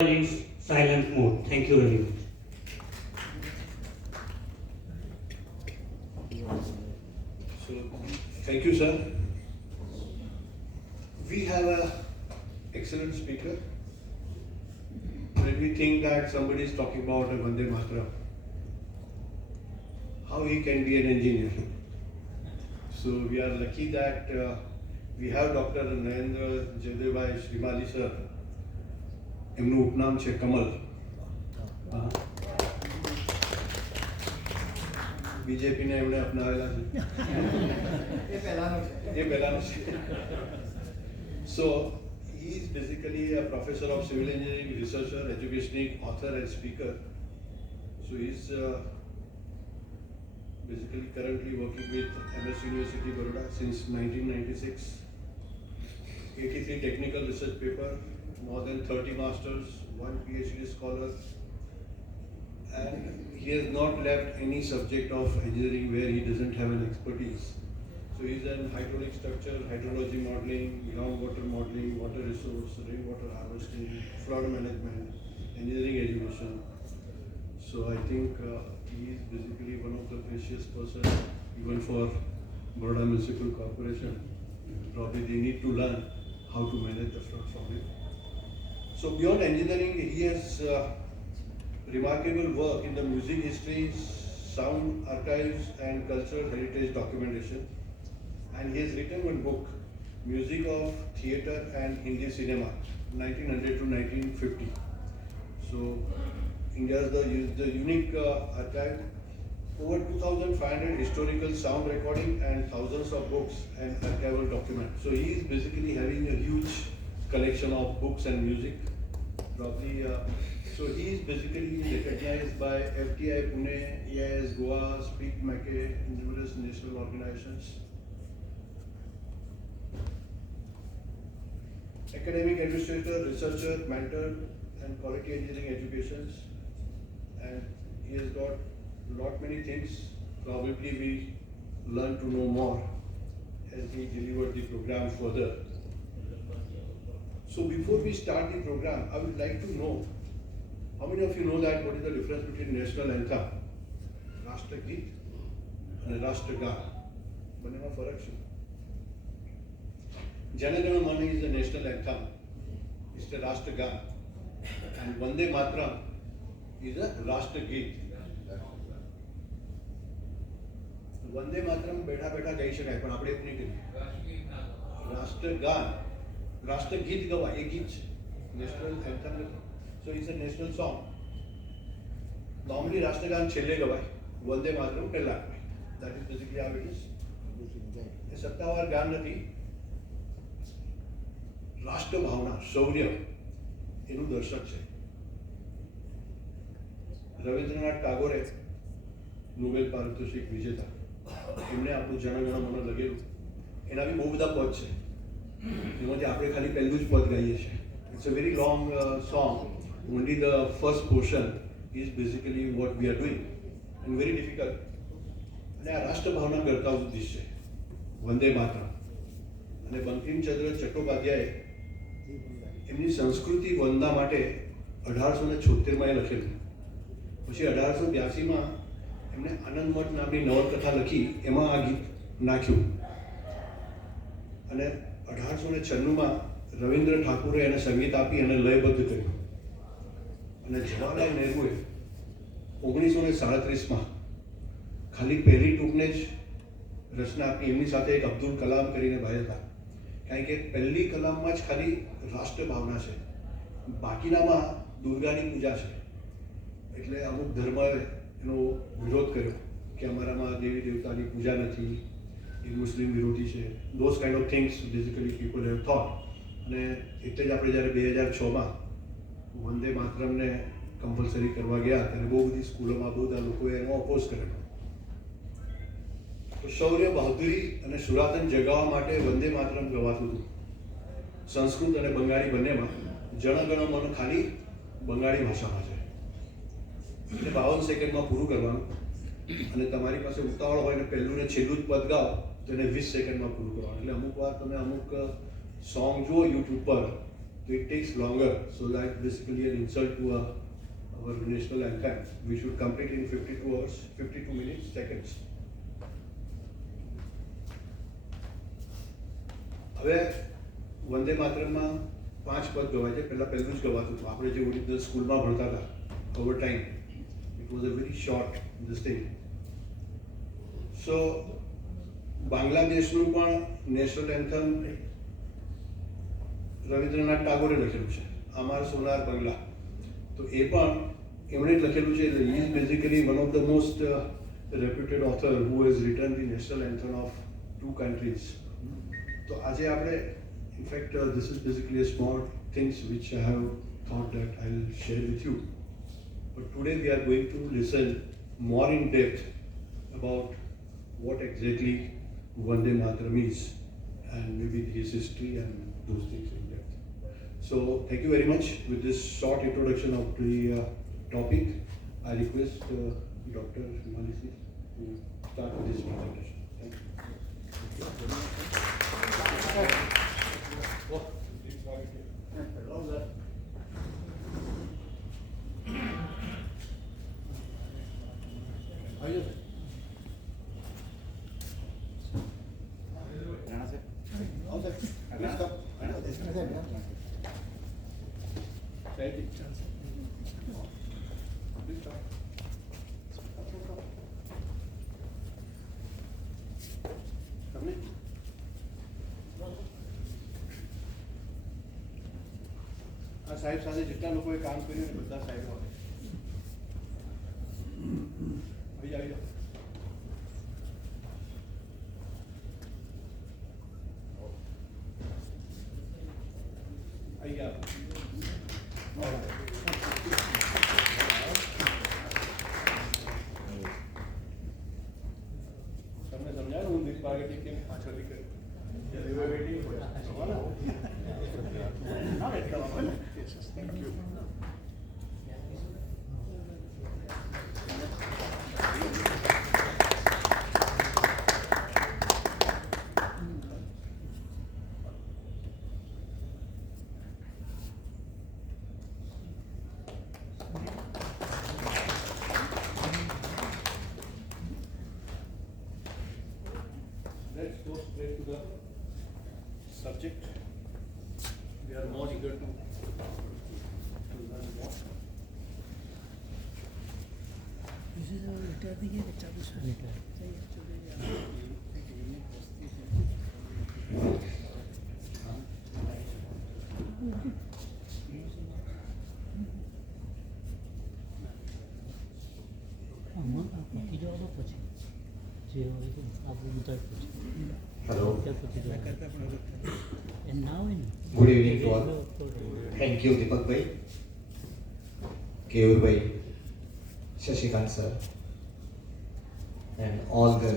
In silent mode. Thank you very much. So, thank you, sir. We have an excellent speaker. When we think that somebody is talking about a Vandematram, how he can be an engineer. So we are lucky that we have Dr. NARENDRA JAYDEVBHAI SHRIMALI sir. એમનું ઉપનામ છે કમલ. બીજેપીને એમણે અપનાવેલા છે એ પહેલાનો છે. So he is basically a professor of civil engineering, researcher, educationist, author and speaker. So he is basically currently working with MS University Baroda since 1996. 83 technical research paper, more than 30 masters, 1 PhD scholar, and he has not left any subject of engineering where he doesn't have an expertise. So he is in hydraulic structure, hydrology modeling, groundwater modeling, water resource, rainwater harvesting, flood management, engineering education. So I think he is basically one of the precious person even for Baroda Municipal Corporation. Probably they need to learn how to manage the flood from him. So beyond engineering, he has remarkable work in the music history, sound archives and cultural heritage documentation. And he has written one book, Music of Theatre and Hindi Cinema, 1900 to 1950. So India is the unique archive, over 2,500 historical sound recording and thousands of books and archival documents. So he is basically having a huge collection of books and music. Probably, so he is basically recognized by FTI Pune, EIS Goa, Speak Mackay, numerous national organizations. Academic administrator, researcher, mentor, and quality engineering educations. And he has got lot many things. Probably we learn to know more as we deliver the program further. So before we start the program, I would like to know, how many of you know that what is the difference between national anthem, Rashtrageet and Rashtragan? બંનેમાં ફરક છે. જન ગણ મન is the national anthem, it's the Rashtragan, and Vande Matram is a Rashtrageet. Vande Mataram બેઠા બેઠા ગાઈ શકાય, પણ આપણે એવું નહીં કરીએ. રાષ્ટ્રગાન, રાષ્ટ્રગીત ગવાય, એ ગીત છે, નેશનલ એન્થમ નથી. So it's a national song. Normally રાષ્ટ્રગાન છેલ્લે ગવાય, વંદે માતરમ પહેલા ગવાય. That is basically how it is. એ સત્તાવાર ગાન નથી. રાષ્ટ્ર ભાવના, શૌર્ય એનું દર્શક છે. રવિન્દ્રનાથ ટાગોરે, નોબેલ પારિતોષિક વિજેતા, એમણે આપણું જનગણ મન લગેલું. એના બી બહુ બધા પદ છે, એમાંથી આપણે ખાલી પહેલું જ પદ ગાઈએ છીએ. It's a very long song. Only the first portion is basically what we are doing and very difficult. અને આ રાષ્ટ્રભાવના કરતા ઉદ્દેશ છે વંદે માતરમ. અને બંકિમચંદ્ર ચટ્ટોપાધ્યાય એમની સંસ્કૃતિ વંદના માટે 1876માં એ લખેલું. પછી 1882માં એમણે આનંદમઠ નામની નવલકથા લખી, એમાં આ ગીત નાખ્યું. અને 1896માં રવિન્દ્ર ઠાકુરે એને સંગીત આપી અને લયબદ્ધ કર્યું. અને જવાહરલાલ નહેરુએ 1937માં ખાલી પહેલી ટૂંકને જ રચના આપી. એમની સાથે એક અબ્દુલ કલામ કરીને ભાઈ હતા. કારણ કે પહેલી કલામમાં જ ખાલી રાષ્ટ્ર ભાવના છે, બાકીનામાં દુર્ગાની પૂજા છે. એટલે અમુક ધર્મએ એનો વિરોધ કર્યો કે અમારામાં દેવી દેવતાની પૂજા નથી, એ મુસ્લિમ વિરોધી છે. Those kind of things basically people have thought. અને એટલે જ આપણે જ્યારે 2006માં વંદે માતરમને કમ્પલસરી કરવા ગયા ત્યારે બહુ બધી સ્કૂલોમાં બહુ બધા લોકોએ એનો ઓપોઝ કરેલો. તો શૌર્ય, બહાદુરી અને સુરાતન જગાવવા માટે વંદે માતરમ ગવાતું હતું. સંસ્કૃત અને બંગાળી બંનેમાં. જનગણ મન ખાલી બંગાળી ભાષામાં છે. એટલે 52 સેકન્ડમાં પૂરું કરવાનું. અને તમારી પાસે ઉતાવળ હોય ને પહેલું ને છેલ્લું જ પદ ગાઓ તો એને 20 સેકન્ડમાં પૂરું કરવાનું. એટલે અમુક વાર તમે અમુક સોંગ જુઓ યુટ્યુબ પર it takes longer. So that basically an insult to our national anthem. We should complete in 52 hours, 52 minutes, seconds. હવે વંદે માતરમમાં 5 પદ ગવાય છે. પહેલું જ ગવાતું હતું. આપણે જે ઓરિજિનલ સ્કૂલમાં ભણતા હતા over time, it was a very short this thing. So બાંગ્લાદેશનું પણ નેશનલ એન્થમ રવિન્દ્રનાથ ટાગોરે લખેલું છે, અમાર સોનાર બંગલા. તો એ પણ એમણે જ લખેલું છે. He is basically one of the most reputed author who has written the national anthem of 2 countries. તો આજે આપણે in fact this is basically a small things which I have thought that I'll share with you. But today we are going to listen more in depth about what exactly Vande Mataram is and maybe his history and those things in depth. So thank you very much. With this short introduction of the topic, I request Dr. SHRIMALI to start with this presentation. Thank you. સાહેબ સાથે જેટલા લોકોએ કામ કર્યું ને બધા સાહેબો આવી જાઓ. આવી ગયા. તમને સમજાયું હું દીપ પાર્ટી કેમ પાછળથી કર્યું? Thank you. Let's go straight to the subject. We are more eager to learn more. Hello. Good evening to all. Thank you, Deepak Bhai, Keyur Bhai, Shashikant sir, and all the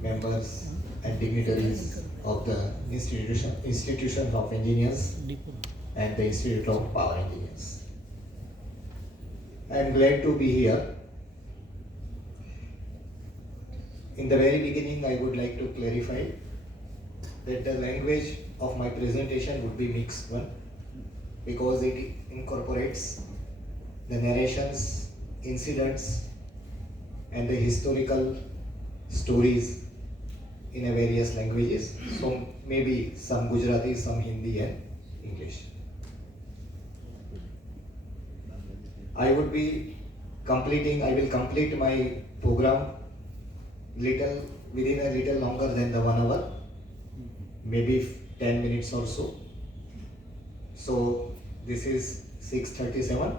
members and dignitaries of the Institution of Engineers and the Institute of Power Engineers. I am glad to be here. In the very beginning, I would like to clarify that the language of my presentation would be mixed one, because it incorporates the narrations, incidents, and the historical stories in a various languages. So maybe some Gujarati, some Hindi and English. I will complete my program within a little longer than the 1 hour, maybe 10 minutes or so. So this is 6:37.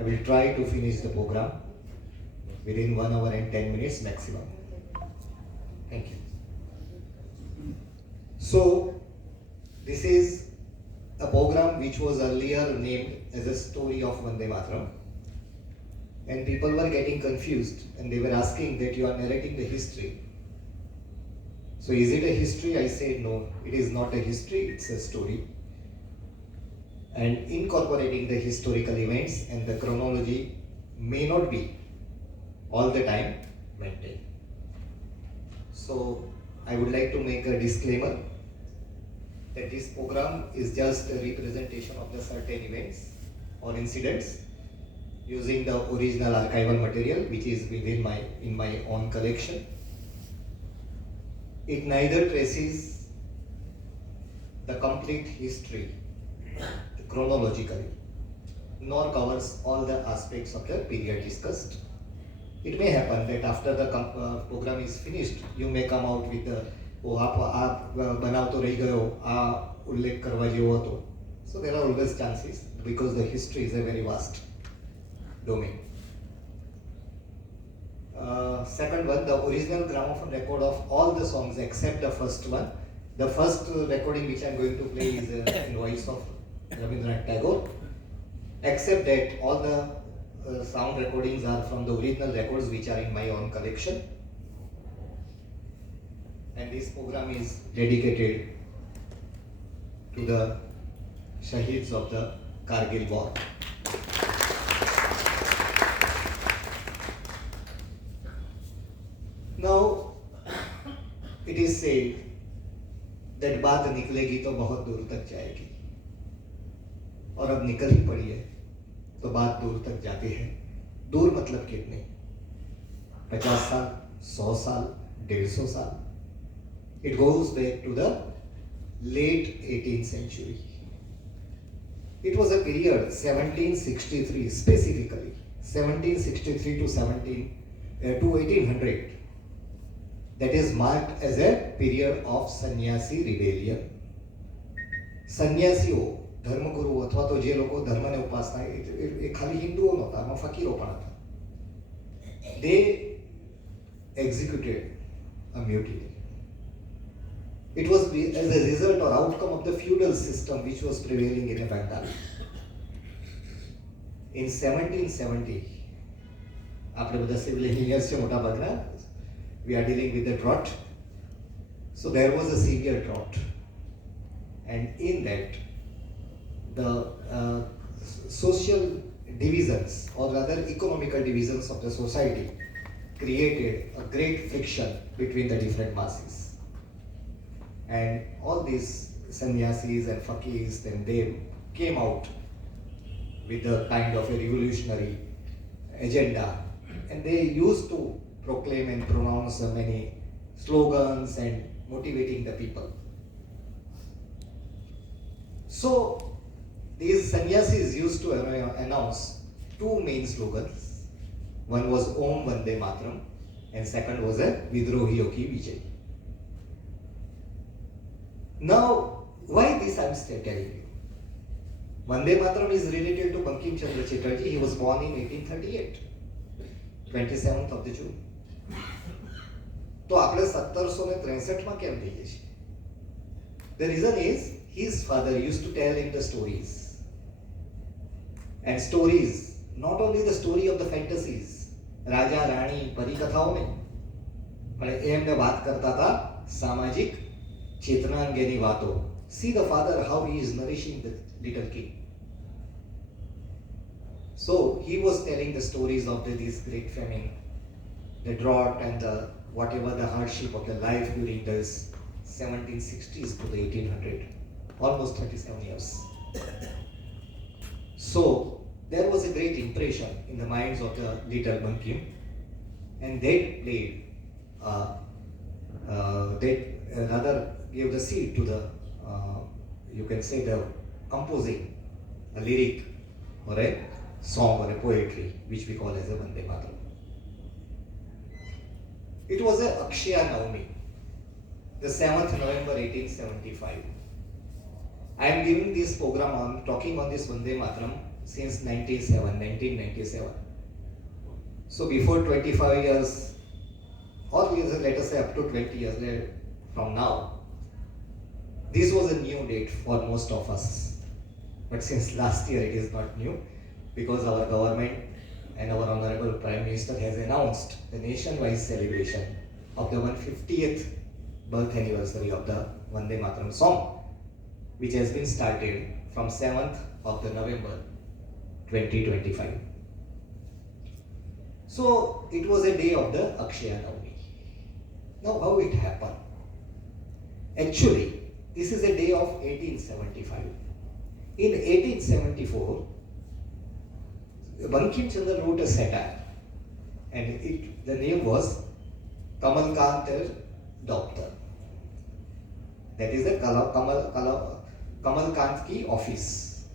I will try to finish the program within 1 hour and 10 minutes maximum. Thank you. So this is a program which was earlier named as a story of Vande Mataram. And people were getting confused and they were asking that you are narrating the history. So is it a history? I said no, it is not a history, it's a story. And incorporating the historical events and the chronology may not be all the time maintained. So I would like to make a disclaimer that this program is just a representation of the certain events or incidents using the original archival material which is within my own collection. It neither traces the complete history chronologically, nor covers all the aspects of the period discussed. It may happen that after the program is finished, you may come out with the બનાવતો રહી ગયો, આ ઉલ્લેખ કરવા જેવો હતો. So there are always chances because the history is a very vast domain. Second one, the original gramophone record of all the songs except the first one. The first recording which I am going to play is in voice of Rabindranath Tagore. Except that all the sound recordings are from the original records which are in my own collection. And this program is dedicated to the Shaheeds of the Kargil War. Now, it is said that बात निकलेगी तो बहुत दूर तक जाएगी, और अब निकल ही पड़ी है तो बात दूर तक जाती है. दूर मतलब कितने? 50 साल, 100 साल, 150 साल. It goes back to the late 18th century. It was a period 1763 specifically, 1763 to 1800, that is marked as a period of sannyasi rebellion. સન્યાસીઓ ધર્મગુરુ અથવા તો જે લોકો ધર્મને ઉપાસના એ ખાલી હિન્દુઓ નહોતા, આમાં ફકીરો પણ હતા. They executed a mutiny. It was as a result or outcome of the feudal system which was prevailing in Bengal. In 1770, આપણે બધા civil engineers છે મોટા ભાગના, we are dealing with the drought. So there was a severe drought, and in that the social divisions, or rather economical divisions of the society, created a great friction between the different masses. And all these sannyasis and fakirs, and they came out with a kind of a revolutionary agenda, and they used to proclaim and pronounce many slogans and motivating the people. So these sannyasis used to announce two main slogans. One was Om Vandematram, and second was a Vidrohiyo ki Vijay. Now, why this I am still telling you? Vandematram is related to Bankim Chandra Chatterjee. He was born in 1838, 27th of the June. तो આપણે 1763 માં કેમ લઈએ છીએ? The reason is his father used to tell him the stories. And stories, not only the story of the fantasies, રાજા રાણી પરી કથાઓ નહીં, પણ એમને વાત કરતા હતા સામાજિક ચેતના અંગેની વાતો. See the father how he is nourishing the little kid. So he was telling the stories of this great famine, the drought, and the whatever the hardship of the life during this 1760s to the 1800, almost 37 years. So there was a great impression in the minds of the little Bankim, and they played, they rather gave the seed to the, you can say, the composing a lyric or a song or a poetry, which we call as a Vandematram. It was a Akshaya Navami, the 7th November 1875. I am giving this program on talking on this Vandematram since 1997. So before 25 years, or let us say up to 20 years from now, this was a new date for most of us. But since last year it is not new, because our government and our Honorable Prime Minister has announced the nationwide celebration of the 150th birth anniversary of the Vandematram song, which has been started from 7th of the November 2025. So it was a day of the Akshaya Navami. Now how it happened? Actually, this is a day of 1875. In 1874, Bankim Chandra wrote a satire, and the name was Kamal Doctor. That is the Kamal Kant ki office.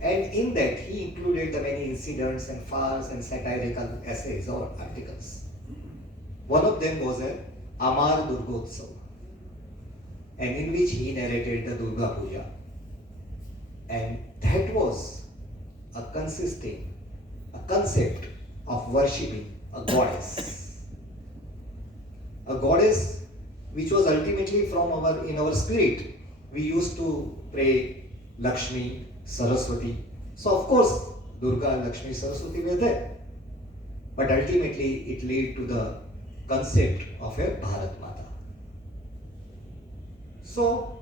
And in that he included the many incidents and farce and satirical essays or articles. One of them was a Amar Durgotsav, and in which he narrated the Durga Puja. And that was a concept of worshipping a goddess. A goddess which was ultimately in our spirit. We used to pray Lakshmi, Saraswati. So of course, Durga, Lakshmi, Saraswati were there. But ultimately it led to the concept of a Bharat Mata. So,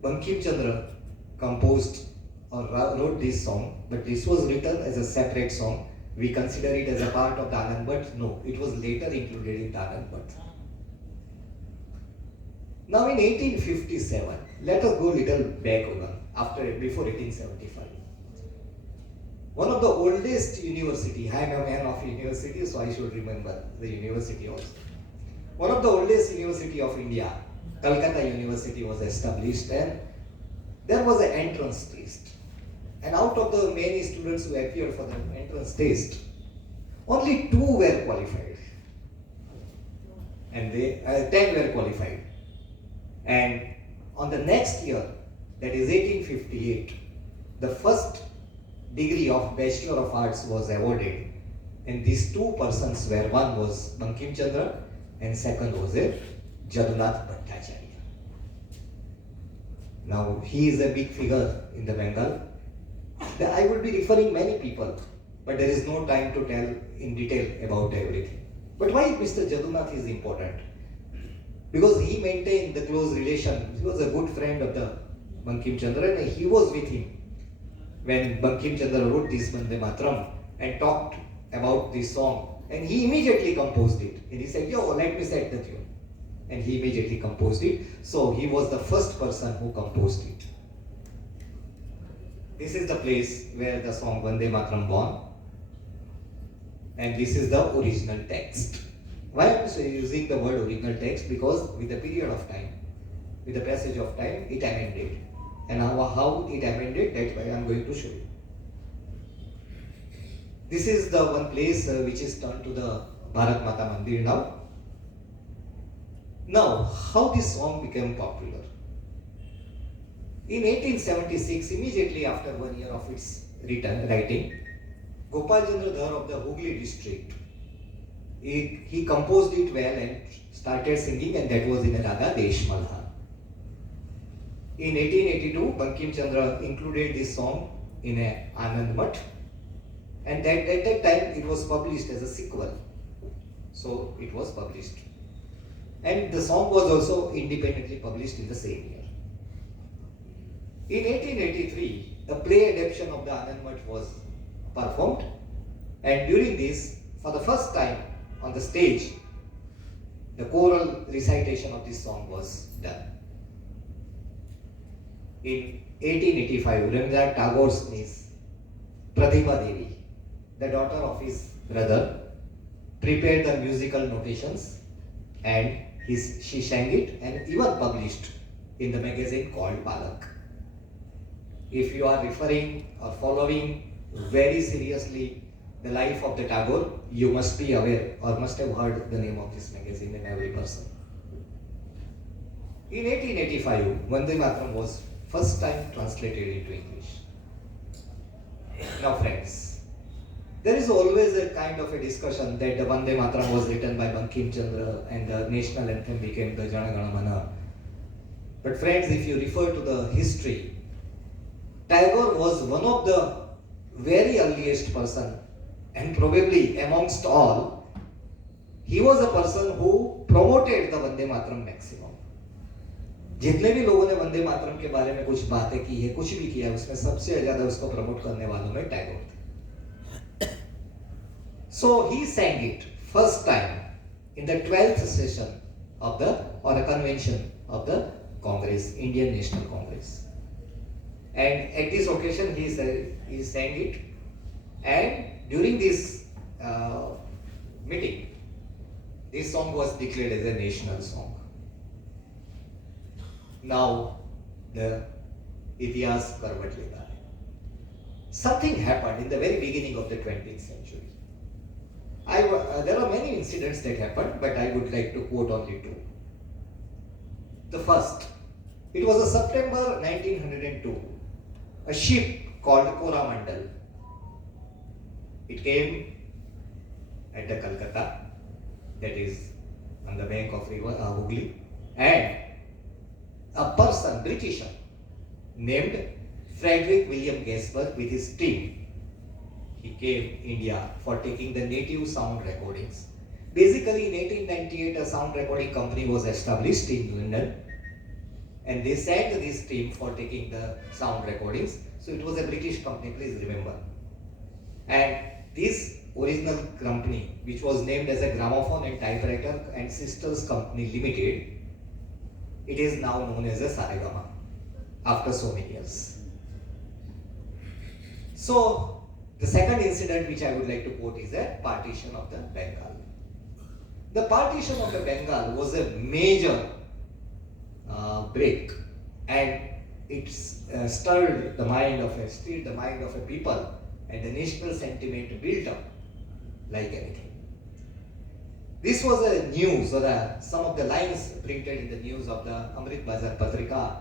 Bankim Chandra composed or wrote this song, but this was written as a separate song. We consider it as a part of the Anand Bhatt. No, it was later included in the Anand Bhatt. Now in 1857, let us go a little back before 1875. One of the oldest university, I am a man of university, so I should remember the university also. One of the oldest university of India, Calcutta University, was established, and there was an entrance test. And out of the many students who appeared for the entrance test, only 2 were qualified. And 10 were qualified. And on the next year, that is 1858, the first degree of Bachelor of Arts was awarded. And these 2 persons were, one was Bankim Chandra and second was a Jadunath Bhattacharya. Now he is a big figure in the Bengal. I would be referring many people, but there is no time to tell in detail about everything. But why Mr. Jadunath is important? Because he maintained the close relation. He was a good friend of the Bankim Chandra, and he was with him when Bankim Chandra wrote this Vandematram and talked about this song. And he immediately composed it. And he said, yo, let me set the tune. And he immediately composed it. So he was the first person who composed it. This is the place where the song Vandematram born. And this is the original text. Why am I using the word original text? Because with the period of time, with the passage of time, it amended. And how it amended, that's why I am going to show you. This is the one place which is turned to the Bharat Mata Mandir now. Now, how this song became popular? In 1876, immediately after 1 year of its writing, Gopal Chandra Dhar of the Hooghly district, he composed it well and started singing, and that was in a raga Desh Malhar. In 1882, Bankim Chandra included this song in a Anand Bhatt, and at that time it was published as a sequel. So it was published. And the song was also independently published in the same year. In 1883, a play adaptation of the Anand Bhatt was performed, and during this, for the first time on the stage, the choral recitation of this song was done. In 1885, Rabindranath Tagore's niece, Pratibha Devi, the daughter of his brother, prepared the musical notations, and she sang it and even published in the magazine called Balak. If you are referring or following very seriously the life of the Tagore, you must be aware or must have heard the name of this magazine in every person. In 1885, Vandematram was first time translated into English. Now friends, there is always a kind of a discussion that the Vandematram was written by Bankim Chandra and the national anthem became the Jana Gana Mana. But friends, if you refer to the history, Tagore was one of the very earliest person, and probably amongst all, he was a person who promoted the Vandematram maximum. जितने भी लोगों ने वंदे मातरम के बारे में कुछ बातें की है, कुछ भी किया है, उसमें सबसे ज्यादा उसको प्रमोट करने वालों में टैगोर थे. So he sang it first time in the 12th session of the convention of the Congress, Indian National Congress. And at this occasion, he sang it. And during this meeting, this song was declared as a national song. Now, the Itihas karvat leta hai. Something happened in the very beginning of the 20th century. There are many incidents that happened, but I would like to quote only two. The first, it was a September 1902. A ship called Coromandel. It came at the Calcutta, that is on the bank of river Hooghly, and a person, Britisher, named Frederick William Gaisberg with his team. He came India for taking the native sound recordings. Basically, in 1898, a sound recording company was established in London, and they sent this team for taking the sound recordings. So it was a British company, please remember. And this original company, which was named as a Gramophone and Typewriter and Sisters Company Limited, it is now known as a Saregama after so many years. So the second incident which I would like to quote is a partition of the Bengal. The partition of the Bengal was a major break, and it stirred the mind of a people, and the national sentiment built up like anything. This was a news, or some of the lines printed in the news of the Amrit Bazar Patrika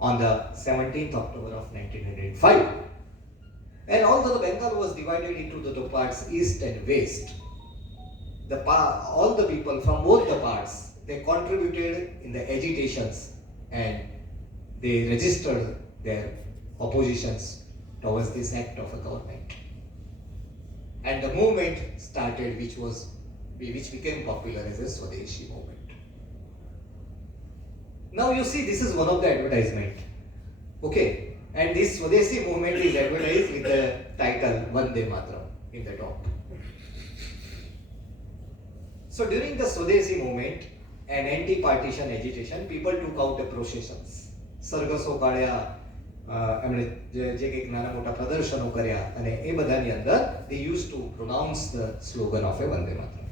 on the 17th October of 1905. And although the Bengal was divided into the two parts, east and west, all the people from both the parts, they contributed in the agitations, and they registered their oppositions towards this act of a government. And the movement started, which became popular as a Swadeshi movement. Now you see, this is one of the advertisement. Okay, and this Swadeshi movement is advertised with the title Vandematram in the top. So during the Swadeshi movement and anti-partition agitation, people took out the processions. સરઘસો કાઢ્યા, એમણે જે કંઈક નાના મોટા પ્રદર્શનો કર્યા, અને એ બધાની અંદર they used to pronounce the slogan of a Vande Mataram.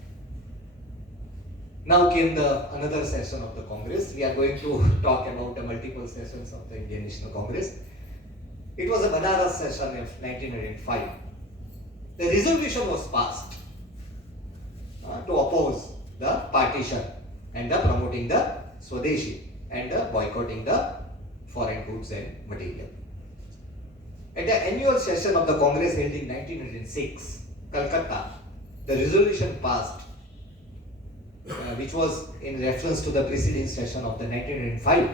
Now came another session of the Congress. We are going to talk about the multiple sessions of the Indian National Congress. It was a Banaras session of 1905. The resolution was passed to oppose the partition and the promoting the Swadeshi and the boycotting the foreign goods and material. At the annual session of the Congress held in 1906, Calcutta, the resolution passed, which was in reference to the preceding session of the 1905,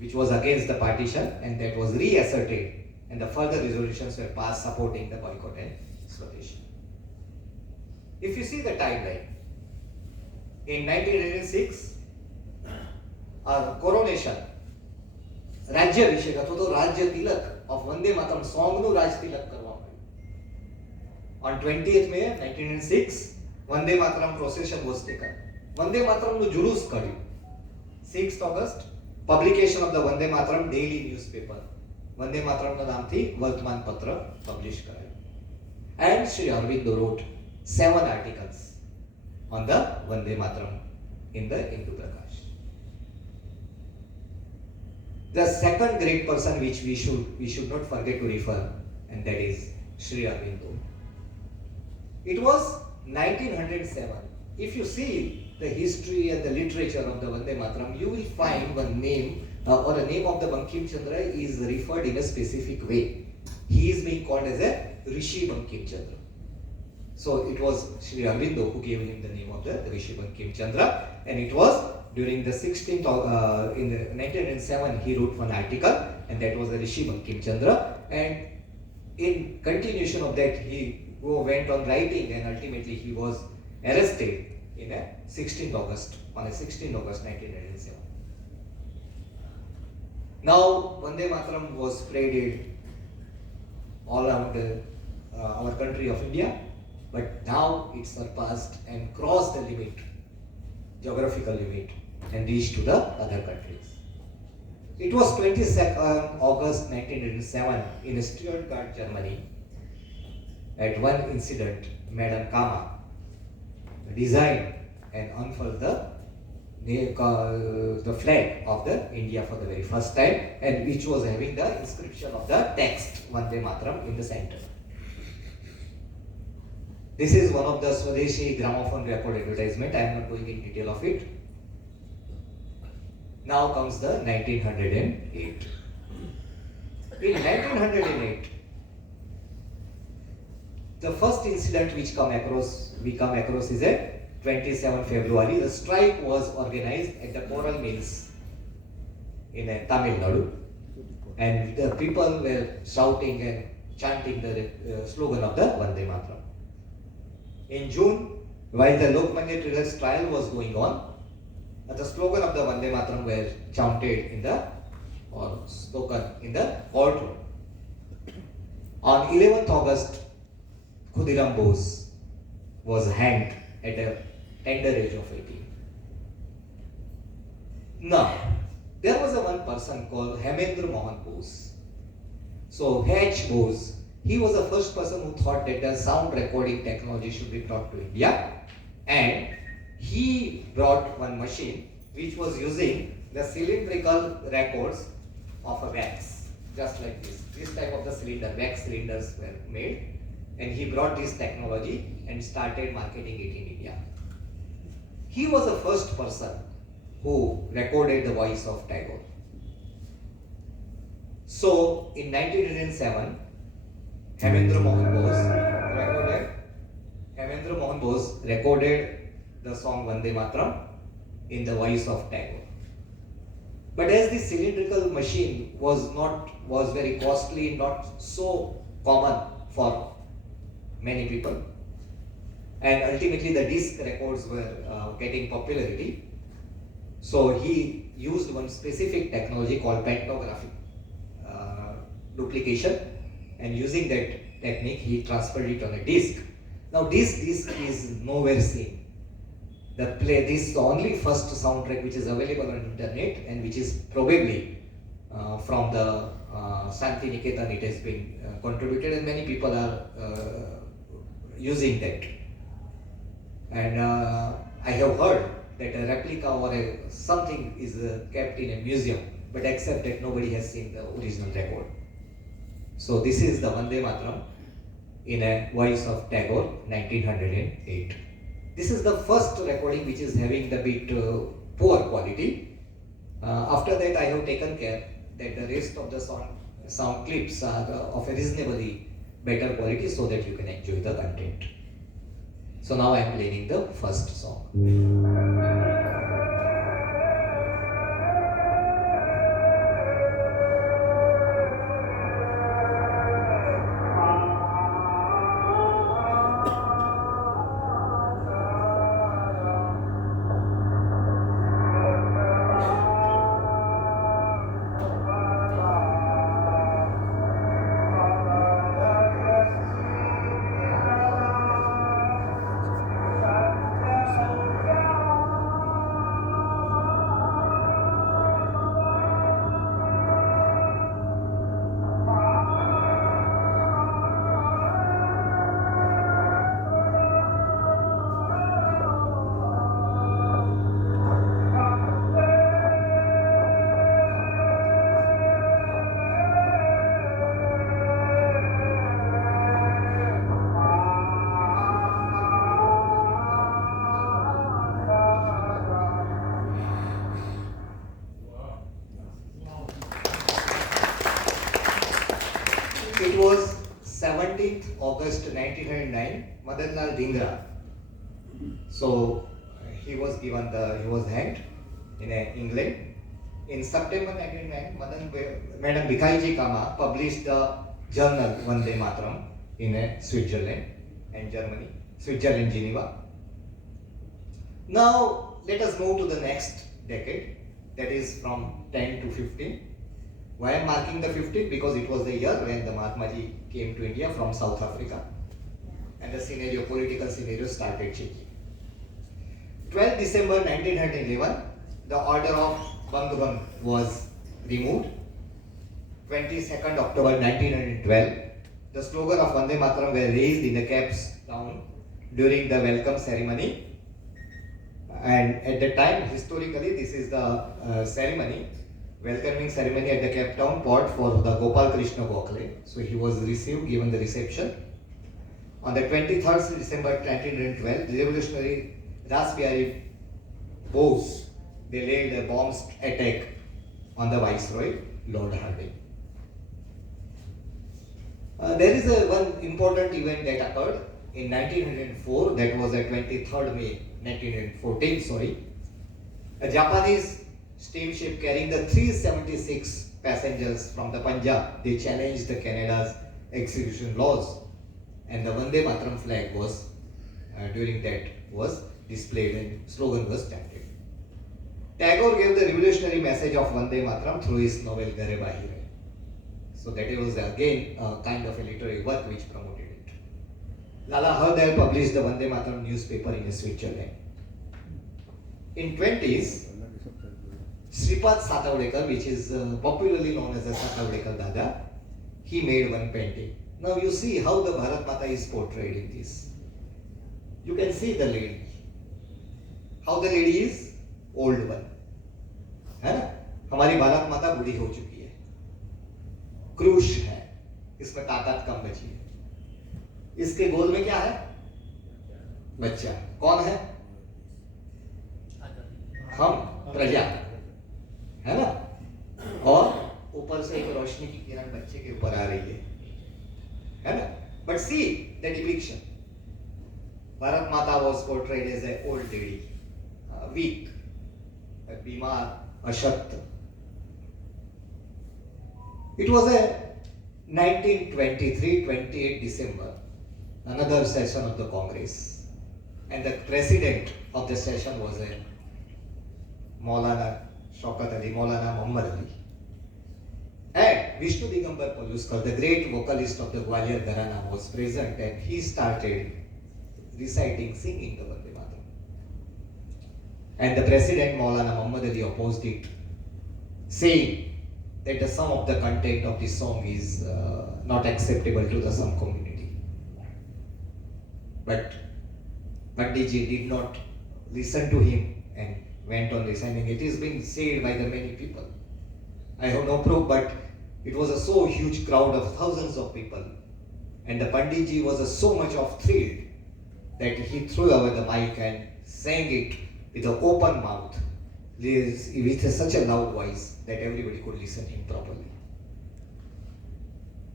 which was against the partition, and that was reasserted, and the further resolutions were passed supporting the boycott and Swadeshi. If you see the timeline, in 1906, our coronation, રાજ્યાભિષેક અથવા તો રાજ્ય તિલક of Vande Mataram song નું રાજ તિલક કરવામાં આવ્યું. On 20th May 1906, Vande Mataram procession was taken. Vande Mataram નું જુલુસ કાઢ્યું. 6th August, publication of the Vande Mataram daily newspaper. Vande Mataram ના નામથી વર્તમાન પત્ર પબ્લિશ કરાયું. And Sri Aurobindo wrote 7 articles on the Vande Mataram in the Hindu Prakash. The second great person which we should not forget to refer, and that is Sri Aurobindo. It was 1907. If you see the history and the literature of the Vande Mataram, you will find one name or a name of the Bankim Chandra is referred in a specific way. He is being called as a Rishi Bankim Chandra. So it was Sri Aurobindo who gave him the name of the Rishi Bankim Chandra, and it was during the 16th in the 1907 he wrote one article, and that was the Rishi Bankim Chandra, and in continuation of that he went on writing, and ultimately he was arrested in a 16th August on a 16th August 1997. Now Vande Mataram was paraded all around our country of India, but now it surpassed and crossed the limit, geographical limit, and reach to the other countries. It was 22nd August 1907 in Stuttgart, Germany. At one incident, Madam KAMAL designed and unfurled the flag of the India for the very first time, and which was having the inscription of the text Vandematram in the center. This is one of the Swadeshi gramophone record advertisement. I am not going in detail of it. Now comes the 1908. In 1908, the first incident which we come across is at 27 February. The strike was organized at the coral mills in Tamil Nadu, and the people were shouting and chanting the slogan of the Vandematram. In June, while the Lokmanya Tilalk's trial was going on, the slogan of the Vandematram were chanted in the or spoken in the courtroom. On 11th August, Khudiram Bose was hanged at a tender age of 18. Now, there was one person called Hemendra Mohan Bose. So, H. Bose, he was the first person who thought that the sound recording technology should be brought to India, and he brought one machine which was using the cylindrical records of a wax, just like this. This type of the cylinder, wax cylinders were made, and he brought this technology and started marketing it in India. He was the first person who recorded the voice of Tagore. So, in 1907, Hemendra Mohan Bose recorded the song Vandematram in the voice of Tagore. But as the cylindrical machine was very costly, not so common for many people, and ultimately the disc records were getting popularity, so he used one specific technology called pantographic duplication, and using that technique he transferred it on a disc. Now this disc is nowhere seen. This is the only first soundtrack which is available on internet, and which is probably from the Shanti Niketan it has been contributed, and many people are using that. And I have heard that a replica or something is kept in a museum, but except that nobody has seen the original record. So this is the Vandematram in a voice of Tagore, 1908. This is the first recording which is having the bit poor quality. After that, I have taken care that the rest of the sound clips are of a reasonably better quality, so that you can enjoy the content. So now I am playing the first song. It was 17th August 1909, Madanlal Dhingra. So he was hanged in England. In September 1909, Madam Bhikaiji Kama published the journal Vandematram in Switzerland and Germany, Switzerland, Geneva. Now let us move to the next decade, that is from 10 to 15. Why I am marking the 15th? Because it was the year when the Mahatma Ji came to India from South Africa, and the political scenario started changing. 12 December 1911, the order of Bang was removed. 22nd October 1912, the slogan of Vande Mataram were raised in the Cape Town during the welcome ceremony. And at the time, historically, this is the ceremony, welcoming ceremony at the Cape Town port for the Gopal Krishna Gokhale. So he was received, given the reception. On the 23rd December 1912, the revolutionary Rasbihari Bose, they laid a bomb attack on the Viceroy, Lord Hardinge. There is one important event that occurred in 1904, that was the 23rd May 1914, sorry. A Japanese steamship carrying the 376 passengers from the Punjab, they challenged the Canada's execution laws, and the Vande Mataram flag was, during that, was displayed and slogan was chanted. Tagore gave the revolutionary message of Vande Mataram through his novel JAYDEVBHAI. So that was again a kind of a literary work which promoted it. Lala Hardayal published the Vande Mataram newspaper in Switzerland. In 20s, Sripad Satavadekar, which is popularly known as the Satavadekar Dada, he made one painting. Now you see how the Bharat Mata is portrayed in this. You can see the lady. How the lady is? Old one. है ना? हमारी भारत माता बूढ़ी हो चुकी है, क्रूश है, इसमें ताकत कम बची है। इसके गोद में क्या है? बच्चा। कौन है? हम, प्रजा, है ना? और ऊपर से एक रोशनी की किरण बच्चे के ऊपर आ रही है ना? But see the depiction. Bharat Mata was portrayed as an old lady, weak, बीमार, अशक्त. It was a 1923-28 December, another session of the Congress, and the president of the session was a Maulana Shaukat Ali, Maulana Muhammad Ali. And Vishnu Digambar Paluskar, the great vocalist of the Gwalior Gharana, was present, and he started reciting, singing the Vande Mataram. And the president Maulana Muhammad Ali opposed it, saying that the some of the content of this song is not acceptable to the some community. But Panditji did not listen to him and went on listening. It is being said by the many people. I have no proof, but it was a so huge crowd of thousands of people, and the Panditji was so much of thrilled that he threw away the mic and sang it with an open mouth, with such a loud voice that everybody could listen him properly.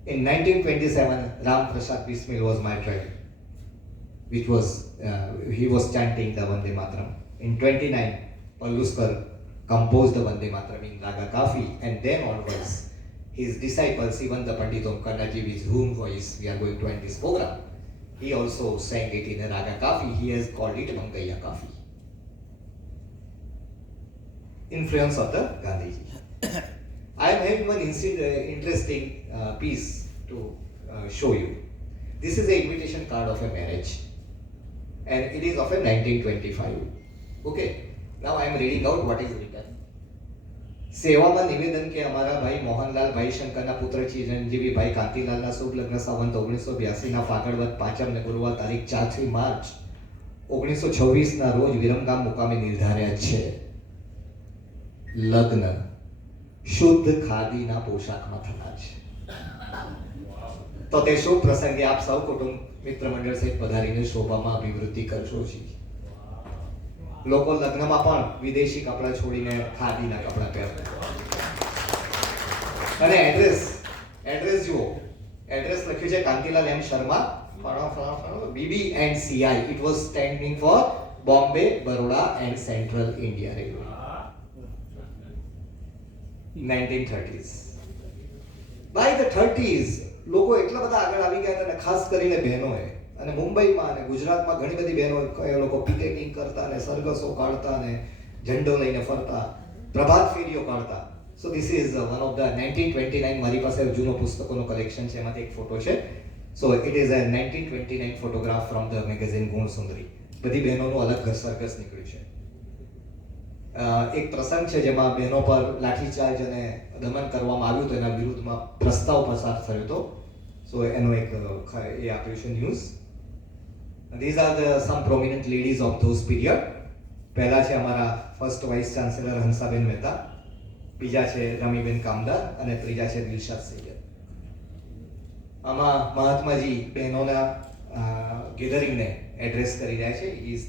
In 1927, Ram Prasad Bismil was martyred, which was he was chanting the Vande Mataram. In 29, Paluskar composed the Vande Mataram in Raga Kafi, and then onwards, his disciples, even the Pandit Om Kannaji, with whom voice we are going to end this program, he also sang it in a Raga Kafi. He has called it Mangaya Kafi. Influence of the Gandhiji. I am having one interesting piece to show you. This is an invitation card of a marriage, and it is of a 1925. Okay. Now I am reading out what is written. સેવામાં નિવેદન કે અમારા ભાઈ મોહનલાલ ભાઈ શંકરના પુત્ર ચિરંજીવી ભાઈ કાંતિલાલના શુભ લગ્ન સંવંત 1982 ના ફાગણ વદ 5 ને ગુરુવાર તારીખ 4 માર્ચ 1926 ના રોજ વિરમગામ મુકામે નિર્ધાર્યા છે. લગ્ન શુદ્ધ ખાદીના પોશાકમાં થનાર છે. તો તે શુભ પ્રસંગે આપ સૌ કુટુંબ મિત્ર મંડળ સહિત પધારીને શોભામાં અભિવૃદ્ધિ કરશો જી. લોકો લગ્નમાં પણ વિદેશી કપડા છોડીને ખાદીના કપડા પહેરતા. અને એડ્રેસ જુઓ. એડ્રેસ લખ્યું છે કાંતિલાલ એમ Sharma, BB and CI. It was standing for Bombay, Baroda and Central India Railway. 1930s. By the 30s, લોકો એટલા બધા આગળ આવી ગયા હતા, ખાસ કરીને બહેનોએ. અને મુંબઈમાં અને ગુજરાતમાં ઘણી બધી બહેનો એ લોકો પિકેટિંગ કરતા ને સરઘસો કાઢતા ને ઝંડો લઈને ફરતા, પ્રભાત ફેરીઓ કાઢતા. સો this is one of the 1929, મારી પાસે જૂનો પુસ્તકોનો કલેક્શન છે, એમાંથી એક ફોટો છે. So it is a 1929 photograph from the magazine ગુણ સુંદરી. બધી બહેનોનું અલગ સરઘસ નીકળ્યું છે. એક પ્રસંગ છે જેમાં બહેનો પર લાઠીચાર્જ અને દમન કરવામાં આવ્યું તો એના વિરુદ્ધમાં પ્રસ્તાવ પસાર થયો હતો. સો એનો એક એ આપ્યું છે news. These are the some prominent ladies of those period. પહેલા છે અમારા first vice chancellor Hansaben Mehta, બીજા છે રમીબેન કામદાર અને ત્રીજા છે દિલશાદ સૈયદ. આમાં મહાત્માજી બહેનોના ગેધરિંગને એડ્રેસ કરી રહ્યા છે. He is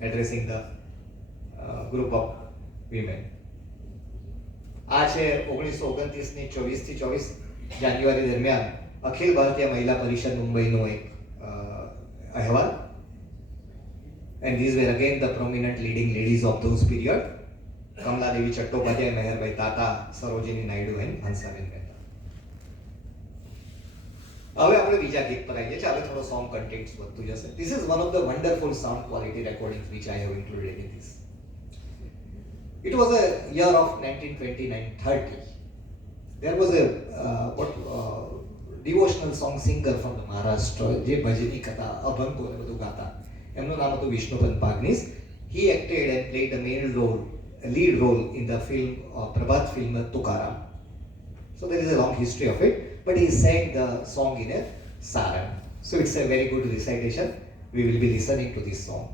addressing the group of women. આ છે 1929ની 24 થી 24 જાન્યુઆરી દરમિયાન અખિલ ભારતીય મહિલા પરિષદ મુંબઈનો એક અહેવાલ. And these were again the prominent leading ladies of those period. Kamala Devi Chattopadhyay, મેહરભાઈ Tata, Sarojini Naidu and Hansaben Mehta. હવે આપણે બીજા ગીત પર આવીએ છીએ. હવે થોડો સોંગ કન્ટેન્ટ્સ વધતું જશે. This is one of the wonderful sound quality recordings which I have included in this. It was a year of 1929-30. There was a devotional song singer from the Maharashtra, જે ભજની કથા અભંગો ને બધું ગાતા. એમનું નામ હતું વિષ્ણુપંત પાગનીસ. He acted and played the lead role in the film Prabhat film Tukaram. So there is a long history of it, but he sang the song in a sarang. So it's a very good recitation. We will be listening to this song.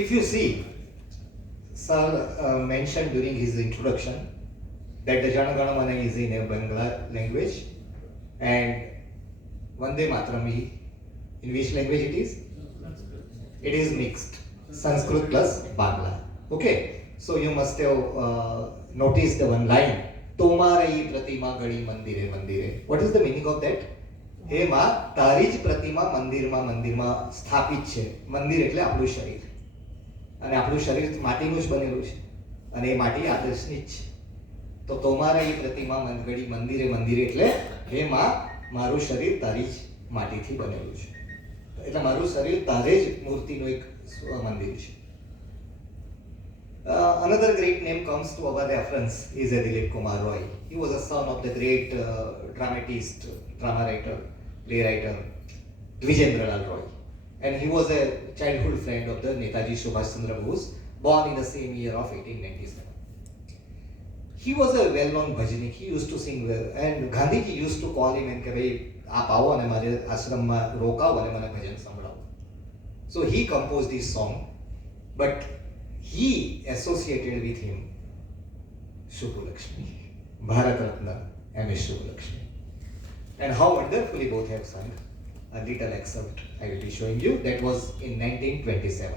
If you see, Sir mentioned during his introduction that the Jana Gana Mana is in a Bangla language and Vandematram-A, in which language it is? It is mixed, Sanskrit plus Bangla. Okay, so you must have noticed the one line, Tomarai Pratima Gadi Mandire Mandire. What is the meaning of that? એ માં તારી જ પ્રતિમા મંદિરમાં સ્થાપિત છે. મંદિર એટલે આપણું શરીર, અને આપણું શરીર માટીનું જ બનેલું છે અને એ માટી આદર્શની જ છે. તો તમારા એ પ્રતિમા ગળી મંદિરે એટલે હે માં મારું શરીર તારી જ માટીથી બનેલું છે, એટલે મારું શરીર તારે જ મૂર્તિનું એક મંદિર છે. Another great name comes to our reference is Dilip Kumar Roy. He was a son of the great dramatist, drama writer, playwriter Dvijendra Roy, and he was a childhood friend of the Netaji Subhash Chandra Bose, born in the same year of 1897. He was a well-known bhajanik. He used to sing well, and Gandhiji used to call him and say, "Aap aao and hamare ashram mein rokao and mana bhajan sambrao." So he composed this song, but he associated with him Shubhu Lakshmi, Bharat Ratna M.S. Shubhu Lakshmi, and how wonderfully both have sung. A little excerpt I will be showing you. That was in 1927.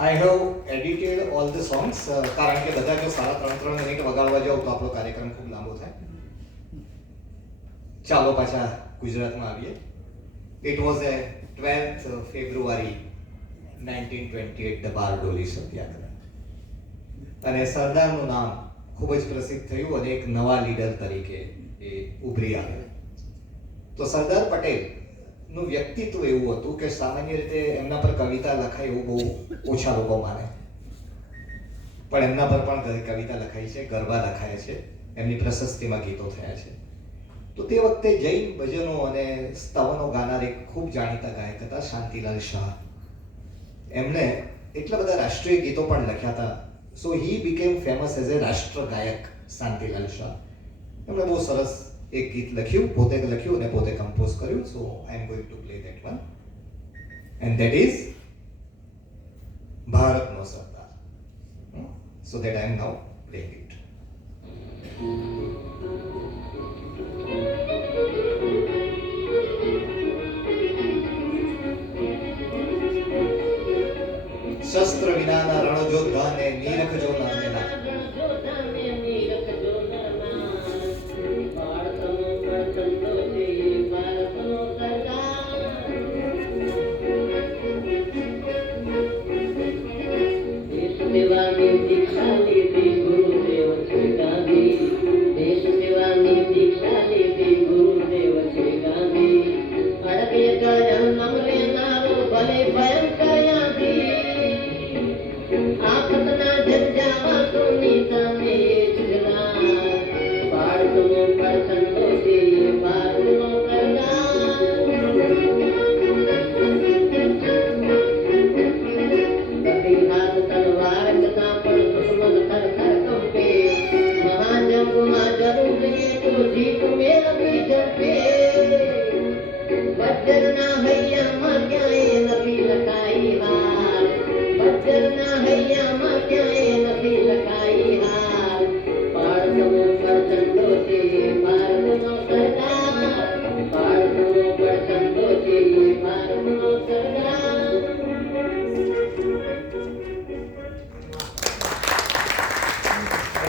I have edited all the songs કારણ કે બધા જો 3.5 minute વગાડવા જાવ તો આપણો કાર્યક્રમ ખૂબ લાંબો થાય. ચાલો પાછા ગુજરાતમાં આવીએ. It was a 12th February 1928 the Bardoli સત્યાગ્રહ. અને સરદારનું નામ ખૂબ જ પ્રસિદ્ધ થયું અને એક નવા લીડર તરીકે એ ઉભરી આવ્યા. તો સરદાર પટેલનું વ્યક્તિત્વ એવું હતું કે સામાન્ય રીતે એમના પર કવિતા લખાય એવું બહુ ઓછા લોકો માને, પણ એમના પર પણ કવિતા લખાઈ છે, ગરબા લખાયા છે, એમની પ્રશસ્તિમાં ગીતો થયા છે. તો તે વખતે જૈન ભજનો અને સ્તવનો ગાનાર એક ખૂબ જાણીતા ગાયક હતા શાંતિલાલ શાહ. એમણે એટલા બધા રાષ્ટ્રીય ગીતો પણ લખ્યા હતા. So he became famous as a રાષ્ટ્ર ગાયક શાંતિલાલ શાહ. એમણે બહુ સરસ એક ગીત લખ્યું, પોતે લખ્યું અને પોતે કમ્પોઝ કર્યું. So I am going to play that one and that is ભારતનો સરદાર. So that I am now playing it. શસ્ત્ર વિનાના રણજોદ્ધાને નીરખ જો નરનેના.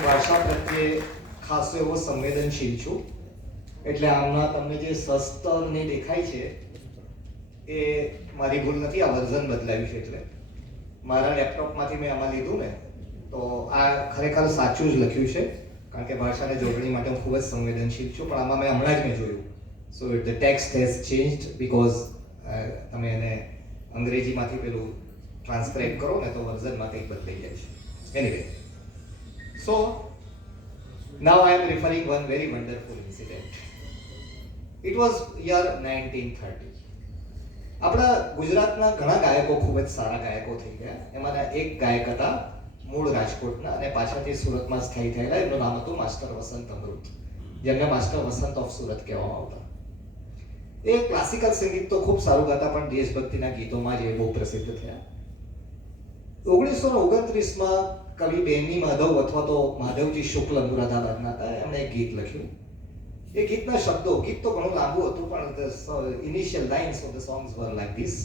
ભાષા પ્રત્યે ખાસો એવો સંવેદનશીલ છું. એટલે આમના તમને જે શસ્ત્ર ને દેખાય છે એ મારી ભૂલ નથી, આ વર્ઝન બદલાયું છે. એટલે મારા લેપટોપમાંથી મેં આમાં લીધું ને તો આ ખરેખર સાચું જ લખ્યું છે, કારણ કે ભાષાને જોડણી માટે હું ખૂબ જ સંવેદનશીલ છું. પણ આમાં મેં હમણાં જ મેં જોયું. So the text has changed because તમે એને અંગ્રેજીમાંથી પેલું ટ્રાન્સક્રાઇબ કરો ને તો વર્ઝનમાં કંઈક બદલાઈ જાય છે. Anyway, so now I am referring one very wonderful incident. It was year 1930. આપણા ગુજરાતના ઘણા ગાયકો ખૂબ જ સારા ગાયકો થઈ ગયા. એમાંના એક ગાયક હતા મૂળ રાજકોટના અને પાછળથી સુરતમાં સ્થાયી થયેલા. એમનું નામ હતું માસ્ટર વસંત અમૃત, જેમને માસ્ટર વસંત ઓફ સુરત કહેવામાં આવતા. એ ક્લાસિકલ સંગીત તો ખૂબ સારું ગાતા, પણ દેશભક્તિના ગીતોમાં જ એ બહુ પ્રસિદ્ધ થયા. 1929માં કવિ બેની માધવ અથવા તો માધવજી શુક્લ મુરાદાબાદના હતા. એમણે એક ગીત લખ્યું. એ ગીતના શબ્દો, ગીત તો ઘણું લાંબુ હતું, પણ initial lines of the songs var like this: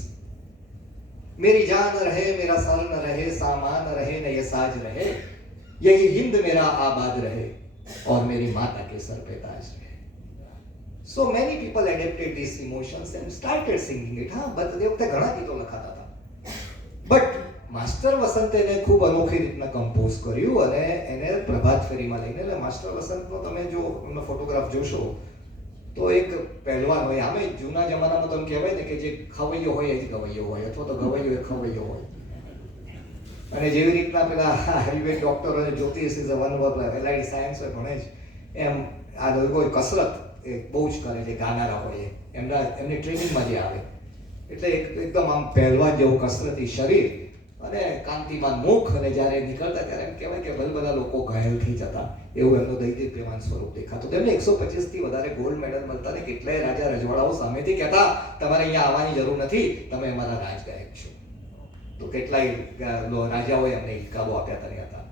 मेरी जान रहे मेरा सर न रहे सामान रहे न ये साज रहे यही हिंद मेरा आबाद रहे और मेरी माता के सर पे ताज रहे. So many people adapted these emotions and started singing it. હા, તે વખતે ઘણા ગીતો લખાતા હતા, બટ માસ્ટર વસંતે એને ખૂબ અનોખી રીતના કમ્પોઝ કર્યું અને એને પ્રભાત ફેરીમાં લઈને. એટલે માસ્ટર વસંતનો તમે જો એમનો ફોટોગ્રાફ જોશો તો એક પહેલવાન હોય. આમે જૂના જમાનામાં તમે કહેવાય ને કે જે ખવૈયો હોય એ જ ગવૈયો હોય, અથવા તો ગવૈયો એ ખવૈયો હોય. અને જેવી રીતના પેલા આયુર્વેદ ડોક્ટર અને જ્યોતિષ is one of allied science હોય ભણે જ, એમ આ લોકો કસરત એ બહુ જ કરે છે ગાનારા હોય એમની ટ્રેનિંગમાં જે આવે. એટલે એકદમ આમ પહેલવાન જેવું કસરતી શરીર અને કાંતિમાન મુખ, અને જ્યારે નીકળતા ત્યારે એમ કહેવાય કે બધા લોકો ઘાયલ થઈ જતા, એવું એમનું દૈદીપ્યમાન સ્વરૂપ દેખાતું. તેમને 125થી વધારે ગોલ્ડ મેડલ મળતા ને કેટલાય રાજા રજવાડાઓ સામેથી કહેતા તમારે અહીંયા આવવાની જરૂર નથી, તમે અમારા રાજગાયક છો. તો કેટલાય રાજાઓએ એમને ઇલકાબો આપ્યા કર્યા હતા.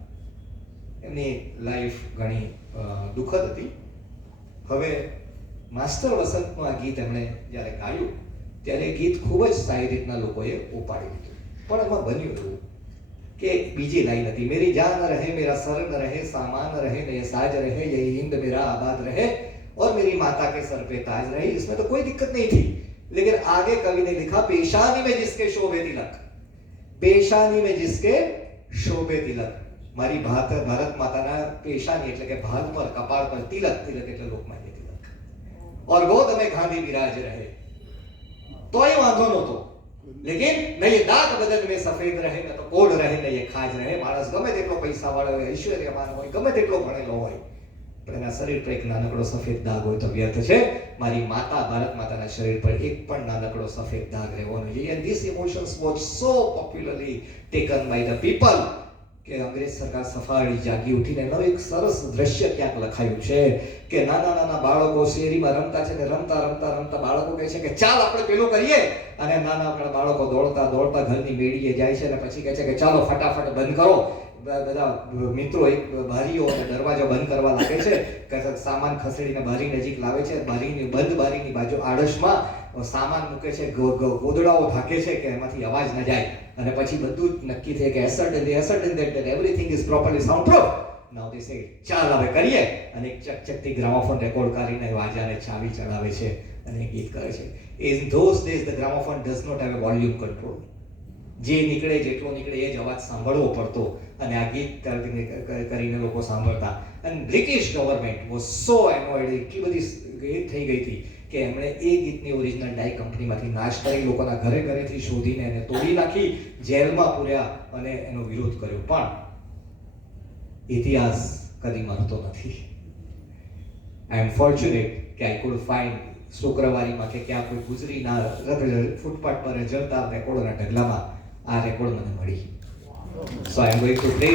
એમની લાઈફ ઘણી દુઃખદ હતી. હવે માસ્ટર વસંતનું આ ગીત એમણે જ્યારે ગાયું ત્યારે એ ગીત ખૂબ જ સારી રીતના લોકોએ ઉપાડી લીધું. પણ એમાં બન્યું એવું कि बीजी लाइन थी, मेरी जान न रहे मेरा सर न रहे सामान न रहे न ये साज रहे यही हिंद मेरा आबाद रहे और मेरी माता के सर पे ताज रहे। इसमें तो कोई दिक्कत नहीं थी, लेकिन आगे कवि ने लिखा पेशानी में जिसके शोभे तिलक, पेशानी में जिसके शोभे तिलक। मारी भारत माताना पेशानी એટલે કે ભાગ પર કપાળ પર તિલક, તિલક એટલે લોકમાન્ય તિલક, और गोद में गांधी विराज रहे तोय वांधो नहोतो, लेकिन न ये दाग बदन में सफेद रहे न तो कोड रहे न ये खाज रहे। माणस गमे तेटलो पैसा वाળો હોય, ઐશ્વર્યવાન હોય, ગમે તેટલો ભણેલો હોય, પણ એના શરીર પર એક નાનકડો સફેદ દાગ હોય તો વ્યર્થ છે। મારી માતા ભારત માતાના શરીર પર એક પણ નાનકડો સફેદ દાગ રહેવો ન જોઈએ। And these emotions was so popularly taken by the people કે અંગ્રેજ સરકાર સફાળી જાગી ઉઠીને એનો એક સરસ દ્રશ્ય ક્યાંક લખાયું છે કે નાના નાના બાળકો શેરીમાં રમતા છે ને રમતા રમતા રમતા બાળકો કહે છે કે ચાલ આપણે પેલું કરીએ, અને નાના બાળકો દોડતા દોડતા ઘરની મેળીએ જાય છે અને પછી કહે છે કે ચાલો ફટાફટ બંધ કરો। બધા મિત્રો એક બારીઓ અને દરવાજો બંધ કરવા લાગે છે, કે સામાન ખસેડીને બારી નજીક લાવે છે, બારીની બંધ બારીની બાજુ આડશમાં સામાન મૂકે છે, ગોદડાઓ ઢાંકે છે કે એમાંથી અવાજ ન જાય, અને પછી બધું જ નક્કી થાય કે ascertain that everything is properly soundproof. Now they say ચાલ હવે કરીએ, અને એક ચકચકતી ગ્રામોફોન રેકોર્ડ કરીને વાજાને ચાવી ચડાવે છે અને ગીત કરે છે। In those days the gramophone does not have a volume control. જે નીકળે જેટલો નીકળે એ જ અવાજ સાંભળવો પડતો, અને આ ગીત કરીને લોકો સાંભળતા। અને બ્રિટિશ ગવર્મેન્ટ વોઝ સો એનોયડ, એટલી બધી એ થઈ ગઈ હતી કે એમણે એ ગીતની ઓરિજિનલ ડાઈ કંપનીમાંથી નાશ કરી, લોકોના ઘરે ઘરેથી શોધીને એને તોડી નાખી, જેલમાં પૂર્યા અને એનો વિરોધ કર્યો, પણ ઇતિહાસ કદી મરતો નથી। આઈ એમ ફોર્ચ્યુનેટ કે આઈ કુડ ફાઇન્ડ શુક્રવારીમાં કે ક્યાં કોઈ ગુજરીના ફૂટપાથ પર જળતા રેકોર્ડોના ઢગલામાં આ રેકોર્ડ મને મળી। સો I am going to play.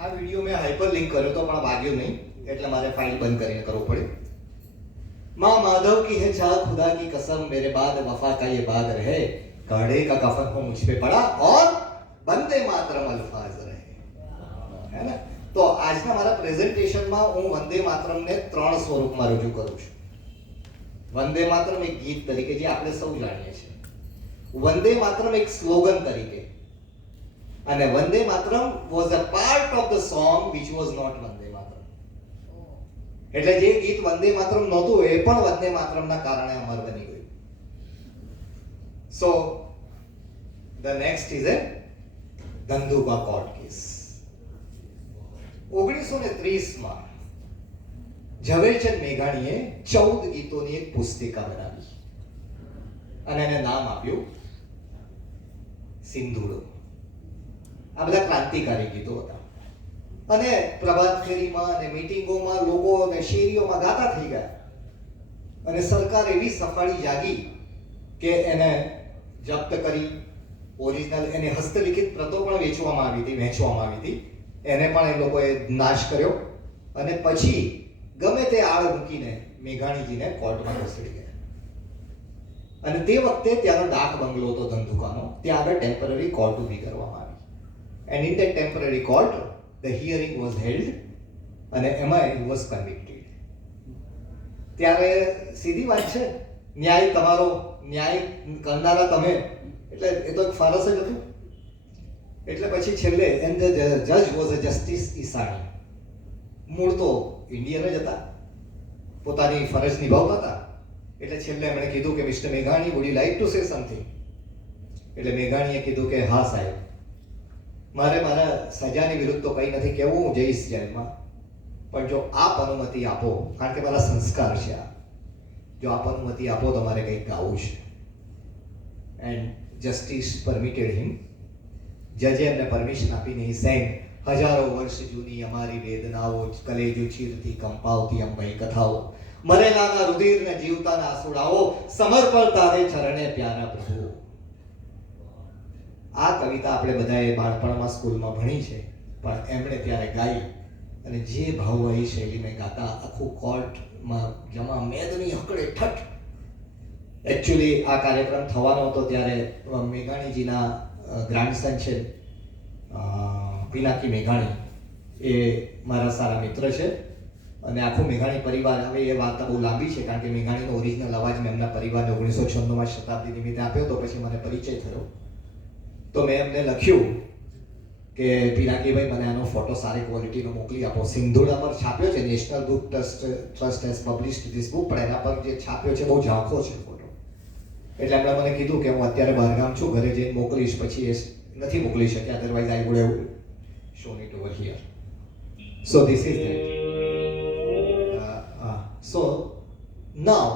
આ વિડીયો મેં હાઇપર લિંક કર્યો તો પણ વાગ્યો નહીં, એટલે મારે ફાઇલ બંધ કરીને કરવું પડ્યું. माँ माधव की है चाह खुदा की कसम, मेरे बाद वफा का ये बाग रहे, काढ़े का कफन हो मुझ पे पड़ा और वंदे मातरम अल्फाज रहे. है ना? तो આજના મારા પ્રેઝન્ટેશનમાં હું વંદે માતરમને 3 સ્વરૂપમાં રજૂ કરું છું. વંદે માતરમ એક ગીત તરીકે જે આપણે સૌ જાણીએ છીએ, વંદે માતરમ એક સ્લોગન તરીકે, અને Vande Mataram was a part of the song which was not Vande Mataram. એટલે જે ગીત વંદે માતરમ નહોતું એ પણ વંદે માતરમના કારણે અમર બની ગયું. So the next is a Dhandhuka court case. 1930માં ઝવેરચંદ મેઘાણીએ 14 ગીતોની એક પુસ્તિકા બનાવી અને એને નામ આપ્યું સિંધુડો. આ બધા ક્રાંતિકારી ગીતો હતા અને પ્રભાત ફેરીમાં અને મીટિંગોમાં લોકો અને શેરીઓમાં ગાતા થઈ ગયા, અને સરકાર એવી સફાળી જાગી કે એને જપ્ત કરી, ઓરિજિનલ એને હસ્તલિખિત પ્રતો પણ વહેંચવામાં આવી હતી, એને પણ એ લોકોએ નાશ કર્યો, અને પછી ગમે તે આળ મૂકીને મેઘાણીજીને કોર્ટમાં ઘસડી ગયા. અને તે વખતે ત્યાંનો ડાક બંગલો હતો ધંધુકાનો, ત્યાં આગળ ટેમ્પરરી કોર્ટ ઊભી કરવામાં આવી. And in that temporary court the hearing was held અને એમાં he was convicted. ત્યારે સીધી વાત છે, ન્યાય તમારો, ન્યાય કરનારા તમે, એટલે એ તો એક ફારસ જ હતું. એટલે પછી છેલ્લે એન્ડ ધ જજ વોઝ અ જસ્ટિસ ઈસાણી. મૂળ તો ઇન્ડિયન જ હતા, પોતાની ફરજ નિભાવતા હતા. એટલે છેલ્લે એમણે કીધું કે મિસ્ટર મેઘાણી, would you like to say something? એટલે મેઘાણીએ કીધું કે હા સાહેબ, મારે મારા સજાની વિરુદ્ધ તો કંઈ નથી કહેવું, હું જઈશ જેલમાં, પણ જો આપ અનુમતિ આપો, કારણ કે મારા સંસ્કાર છે આ, જો આપ અનુમતિ આપો તો મારે કંઈક ગાવું છે. એન્ડ જસ્ટિસ પરમિટેડ હિમ. જજે એમને પરમિશન આપીને he sang હજારો વર્ષ જૂની અમારી વેદનાઓ, કલેજો ચીરતી કંપાવતી અંબાઈ કથાઓ, મરેલાના રુધિરને જીવતાના આંસુડાઓ, સમર્પણ તારે ચરણે પ્યારા પ્રભુ. આ કવિતા આપણે બધાએ બાળપણમાં સ્કૂલમાં ભણી છે, પણ એમણે ત્યારે ગાઈ અને જે ભાવવાહી શૈલીમાં ગાતા આખું કોર્ટમાં જમા મેદની હકડે ઠઠ. એકચ્યુઅલી આ કાર્યક્રમ થવાનો હતો ત્યારે મેઘાણીજીના ગ્રાન્ડસન છે પિનાકી મેઘાણી, એ મારા સારા મિત્ર છે, અને આખું મેઘાણી પરિવાર, હવે એ વાર્તા બહુ લાંબી છે કારણ કે મેઘાણીનો ઓરિજિનલ અવાજ મેં એમના પરિવારને 1996માં શતાબ્દી નિમિત્તે આપ્યો તો પછી મને પરિચય થયો. તો મેં એમને લખ્યું કે પિનાકીભાઈ, મને આનો ફોટો સારી ક્વોલિટીનો મોકલી આપો. સિંધુડા પર છાપ્યો છે, national book trust has published this book, પણ એના પર જે છાપ્યો છે બહુ ઝાંખો છે ફોટો. એટલે એમણે મને કીધું કે હું અત્યારે બહારગામ છું, ઘરે જઈને મોકલીશ, પછી એ નથી મોકલી શક્યા, otherwise I would have shown it over here. So this is that. So now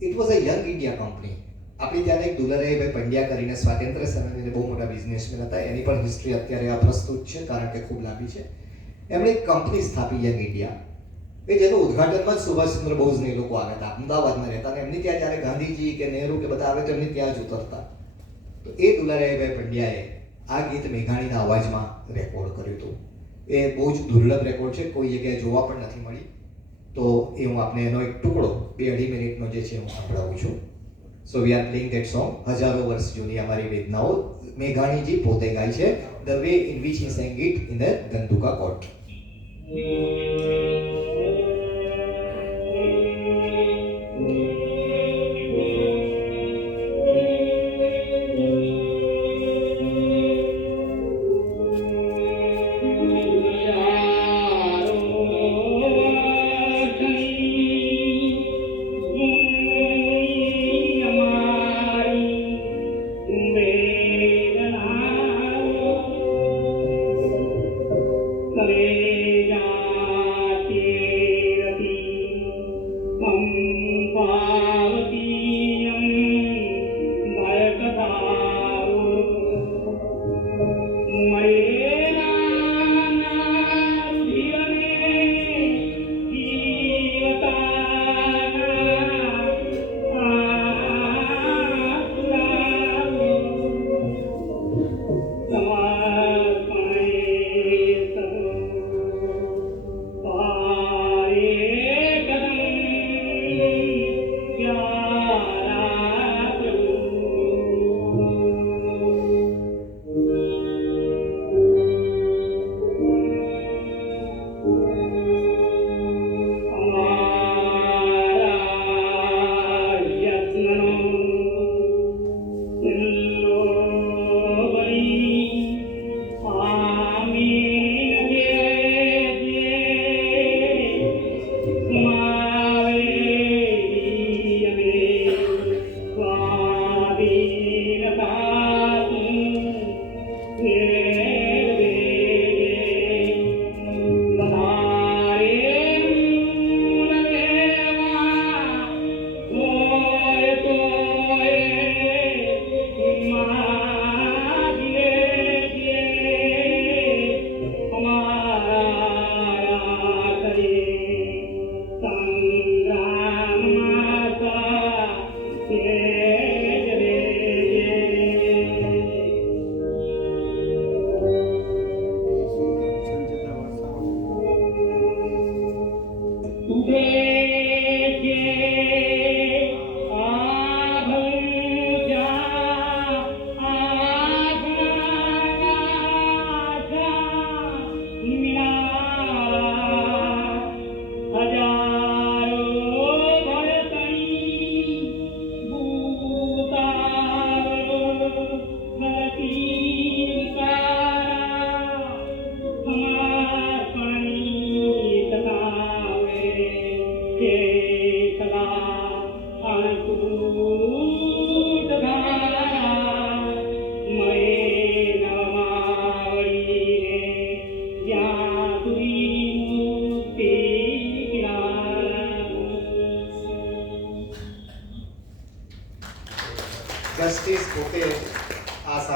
it was a young India company. આપણી ત્યાં એક દુલારાયભાઈ પંડ્યા કરીને સ્વાતંત્ર્ય સેનાનીને બહુ મોટા બિઝનેસમેન હતા, એની પણ હિસ્ટ્રી અત્યારે અપ્રસ્તુત છે કારણ કે ખૂબ લાંબી છે. એમણે એક કંપની સ્થાપી યંગ ઇન્ડિયા, કે જેનું ઉદ્ઘાટનમાં જ સુભાષચંદ્ર બોઝને એ લોકો આવ્યા હતા, અમદાવાદમાં રહેતા, અને એમની ત્યાં જ્યારે ગાંધીજી કે નહેરુ કે બધા આવે તો એમની ત્યાં જ ઉતરતા. તો એ દુલારાયભાઈ પંડ્યાએ આ ગીત મેઘાણીના અવાજમાં રેકોર્ડ કર્યું હતું. એ બહુ જ દુર્લભ રેકોર્ડ છે, કોઈ જગ્યાએ જોવા પણ નથી મળી. તો એ હું આપને એનો એક ટુકડો 2-2.5 મિનિટનો જે છે હું સંભળાવું છું. So we are playing that song, હજારો વર્ષ જૂની અમારી વેદનાઓ. મેઘાણીજી પોતે ગાય છે, the way in which he sang it in the Dhandhuka court.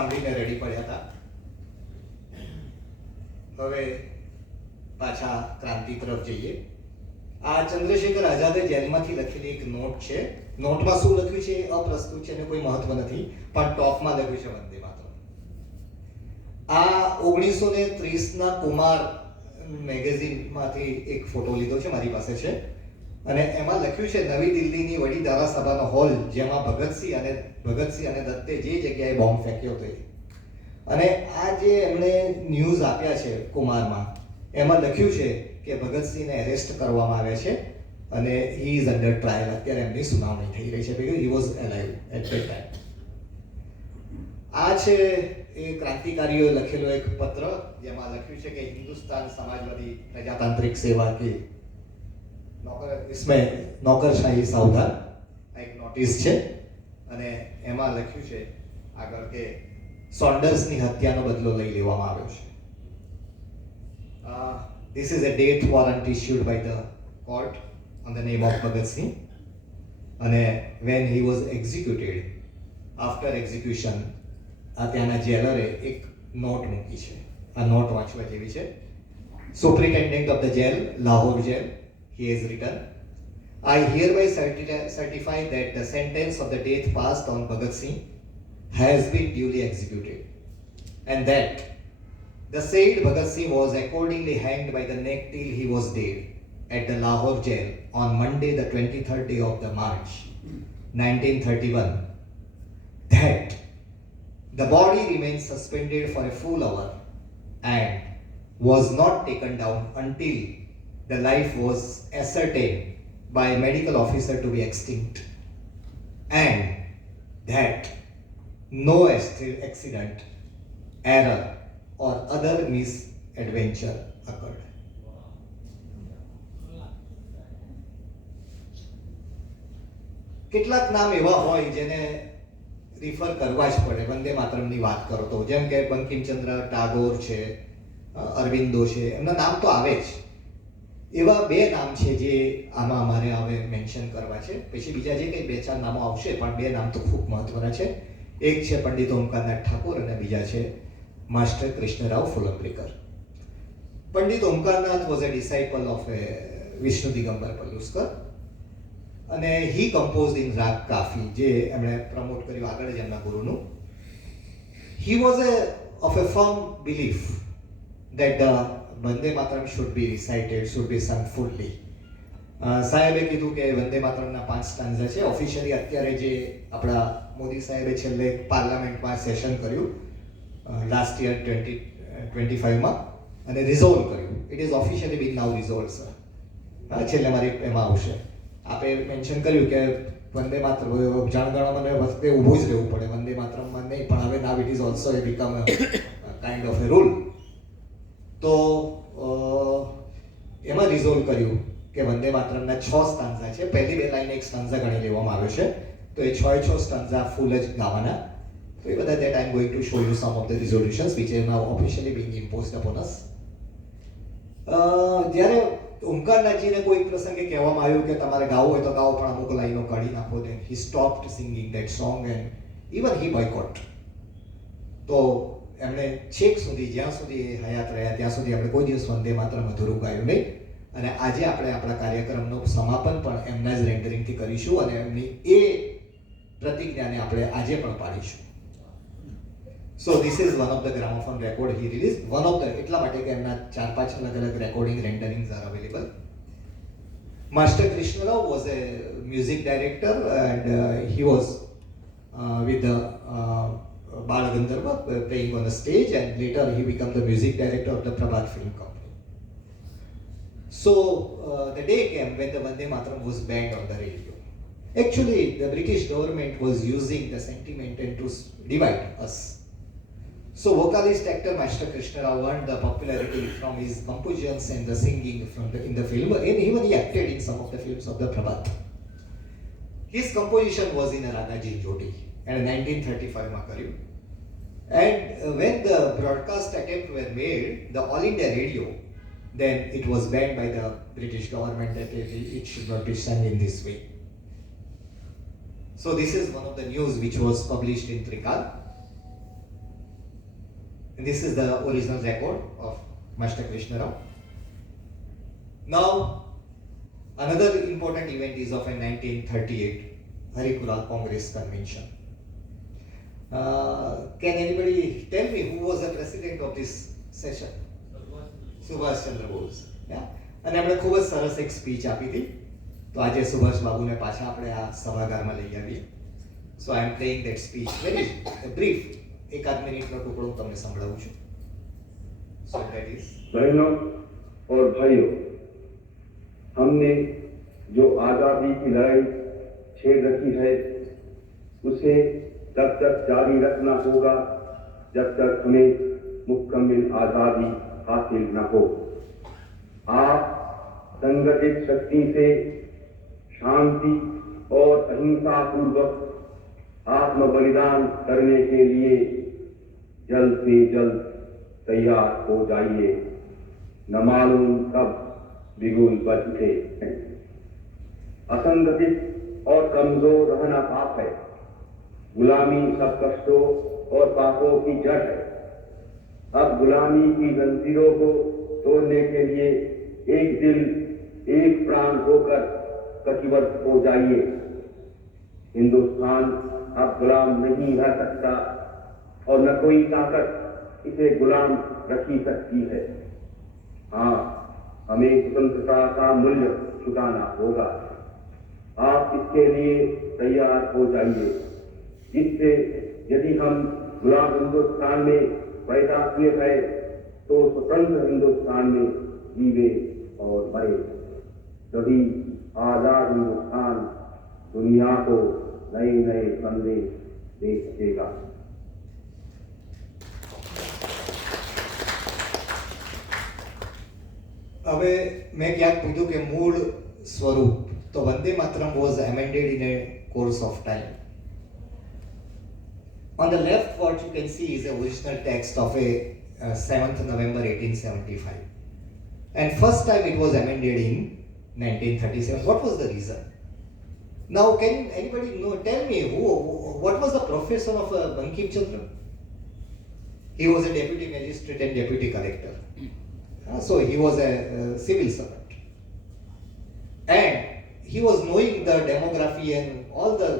સાંભળીને રેડી પડ્યા હતા. હવે પાછા ક્રાંતિ તરફ જઈએ. આ ચંદ્રશેખર આઝાદે જેલમાંથી લખેલી એક નોટ છે. નોટમાં શું લખ્યું છે એ અપ્રસ્તુત છે અને કોઈ મહત્વ નથી, પણ ટોપમાં લખ્યું છે વંદે માતરમ. આ 1930ના કુમાર મેગેઝિનમાંથી એક ફોટો લીધો છે, મારી પાસે છે, અને એમાં લખ્યું છે નવી દિલ્હીની વડી ધારાસભાનો હોલ, જેમાં ભગતસિંહ અને દત્તે જે જગ્યાએ બોમ્બ ફેંક્યો હતો. અને આ જે એમણે ન્યૂઝ આપ્યા છે કુમારમાં, એમાં લખ્યું છે કે ભગતસિંહને એરેસ્ટ કરવામાં આવ્યા છે અને હી ઇઝ અંડર ટ્રાયલ. અત્યારે એમની સુનાવણી થઈ રહી છે, because he was alive at that time. આ છે એ ક્રાંતિકારીઓએ લખેલો એક પત્ર, જેમાં લખ્યું છે કે હિન્દુસ્તાન સમાજવાદી પ્રજાતાંત્રિક સેવા કે નોકરશાહી સાવધાન, એક નોટિસ છે. અને એમાં લખ્યું છે આગળ કે સોન્ડર્સની હત્યાનો બદલો લઈ લેવામાં આવ્યો છે. This is a death warrant issued by the court on the name of Bhagat Singh. અને when he was executed, after execution, ત્યાંના જેલરે એક નોટ મૂકી છે. આ નોટ વાંચવા જેવી છે. Superintendent of the jail, Lahore jail, he has written, I hereby certify that the sentence of the death passed on Bhagat Singh has been duly executed, and that the said Bhagat Singh was accordingly hanged by the neck till he was dead at the Lahore jail on Monday the 23rd day of the March 1931. That the body remained suspended for a full hour and was not taken down until the life was ascertained by a medical officer to be extinct, and that no accident, error or other misadventure occurred. કેટલાક નામ એવા હોય જેને refer કરવા જ પડે વંદે માતરમની વાત કરો તો, જેમ કે બંકિમચંદ્ર ટાગોર છે, અરવિંદો છે, એમના નામ તો આવે જ. એવા બે નામ છે જે આમાં અમારે હવે મેન્શન કરવા છે. પછી બીજા જે કંઈ બે ચાર નામો આવશે, પણ બે નામ તો ખૂબ મહત્વના છે. એક છે પંડિત ઓમકારનાથ ઠાકોર અને બીજા છે master Krishnarao Phulambrikar. Pandit Omkarnath was a disciple of Vishnu Digambar Paluskar, અને હી કમ્પોઝડ ઇન રાગ કાફી, જે એમણે પ્રમોટ કર્યું આગળ જ એમના ગુરુનું. He was of a firm belief that the Vande Mataram should be recited, should be sung fully. સાહેબે કીધું કે વંદે માતરમના 5 સ્ટાન્ઝા છે. ઓફિશિયલી અત્યારે જે આપણા મોદી સાહેબે છેલ્લે પાર્લામેન્ટમાં સેશન કર્યું લાસ્ટ યર 2025માં અને રિઝોલ્વ કર્યું. It is officially been now resolve sir. છેલ્લે મારી એમાં આવશે. આપે મેન્શન કર્યું કે વંદે માતરમ જનગણમન વખતે ઊભું જ રહેવું પડે, વંદે માતરમમાં નહીં, પણ હવે now it is also a become kind of A rule. તો એમાં રિઝોલ્વ કર્યું કે વંદે માતરમના 6 સ્ટાન્ઝા છે. પહેલી 2 લાઈન એક સ્ટાન્ઝા ગણી લેવામાં આવ્યો છે, તો એ 6 સ્ટાન્ઝા ફૂલ જ ગાવાના. તો એ બધા that I am going to show you some of the resolutions which are now officially being imposed upon us. જ્યારે ઓમકારનાથજીને કોઈ પ્રસંગે કહેવામાં આવ્યું કે તમારે ગાવું હોય તો ગાઓ, પણ અમુક લાઈનો કાઢી નાખો, then he stopped singing that song and even he boycott. તો એમણે છેક સુધી, જ્યાં સુધી એ હયાત રહ્યા ત્યાં સુધી આપણે કોઈ દિવસ વંદે માતરમ અધૂરું ગાયું નહીં. અને આજે આપણે આપણા કાર્યક્રમનું સમાપન પણ એમના જ રેન્ડરિંગથી કરીશું અને એમની એ પ્રતિજ્ઞાને આપણે આજે પણ પાડીશું. So this is one of the gramophone record he release. One of the એટલા માટે કે એમના 4-5 અલગ recording renderings are available. Master Krishnarao was a music director and he was with the Bal Gandharva playing on the stage, and later he became the music director of the Prabhat Film Company. So the day came when the Vande Mataram was banned on the radio. Actually, the British government was using the sentiment and to divide us. So vocalist actor Master Krishna Rao earned the popularity from his compositions and the singing in the film, and even he acted in some of the films of the Prabhat. His composition was in a Raga Jinjoti and 1935 માં કર્યું. And when the broadcast attempt were made, the All India Radio, then it was banned by the British government that it should not be sung in this way. So this is one of the news which was published in Trikal. And this is the original record of Master Krishna Rao. Now, another important event is of a 1938 Harikula Congress Convention. Can anybody tell me who was the president of this session? Subhash Chandra Bose. Yeah? અને આપણે ખૂબ જ સરસ એક speech આપી હતી. તો આજે સુભાષ બાબુને પાછા આપણે આ સભાગારમાં લઈ આવીએ. So I am playing that speech very brief, એકાદ મિનિટનો ટુકડો હું તમને સંભળાવું છું. સો ધેટ ઇઝ बहनों और भाइयों, हमने जो आज़ादी की लड़ाई छेड़ रखी है उसे तब तक जारी रखना होगा जब तक हमें मुकम्मल आज़ादी हासिल न हो। आप संगठित शक्ति से शांति और अहिंसा पूर्वक आत्म बलिदान करने के लिए जल्द से जल्द तैयार हो जाइए। न मालूम कब बिगुल बज उठे। असंगठित और कमजोर रहना पाप है। गुलामी सब कष्टों और पापों की जड़ है। अब गुलामी की जंजीरों को तोड़ने के लिए एक दिल एक प्राण होकर कटिबद्ध हो जाइए। हिंदुस्तान अब गुलाम नहीं रह सकता और न कोई ताकत इसे गुलाम रखी सकती है। हाँ, हमें स्वतंत्रता का मूल्य चुकाना होगा। आप इसके लिए तैयार हो जाइए, जिससे यदि हम गुलाम हिंदुस्तान में पैदा हुए हैं तो स्वतंत्र हिंदुस्तान में जीवे और मरे। तभी आजाद हिंदुस्तान दुनिया को नए नए संदेश दे सकेगा। હવે મેં ક્યાંક પૂછ્યું કે મૂળ સ્વરૂપ, તો Vande Mataram was amended in a course of time. On the left, what you can see is the original text of a 7th November 1875. And first time it was amended in 1937. What was the reason? Now, can anybody tell me what was the profession of Bankim Chandra? He was a deputy magistrate and deputy collector. So he was a civil servant. And he was knowing the demography and all the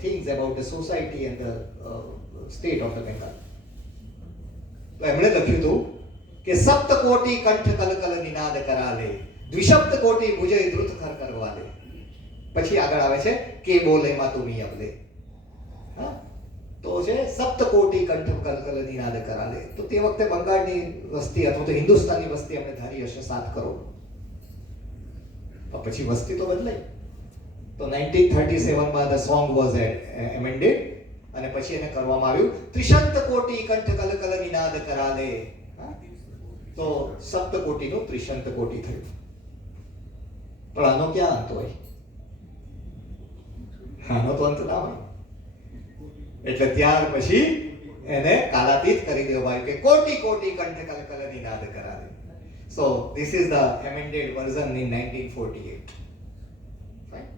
things about the society and the state of the Bengal. તો એમણે લખ્યું હતું કે સપ્તકોટી કંઠ કલકલ નિનાદ કરાલે, દ્વિશબ્દ કોટી ભુજય ધૃત ખર કરવાલે. પછી આગળ આવે છે કે બોલે માં તુમી અબલે. હા, તો છે સપ્તકોટી કંઠ કલકલ નિનાદ કરાલે. તો તે વખતે બંગાળની વસ્તી અથવા તો હિન્દુસ્તાની વસ્તી આપણે ધારી હશે 7 કરોડ. તો પછી વસ્તી તો બદલાઈ. તો 1937 માં the song was amended અને પછી એને કરવામાં આવ્યું ત્રિશંત કોટી કંઠ કલકલ નિનાદ કરાલે. તો સપ્તકોટીનું ત્રિશંત કોટી થયું. પણ આનો ક્યાં અંત હોય? આનો તો અંત ના હોય. એટલે ત્યાર પછી એને કાલાતીત કરી દેવાયું કે કોટી કોટી કંઠ કલકલ Ninad કરાલે. So this is the amended version in 1948. Fine.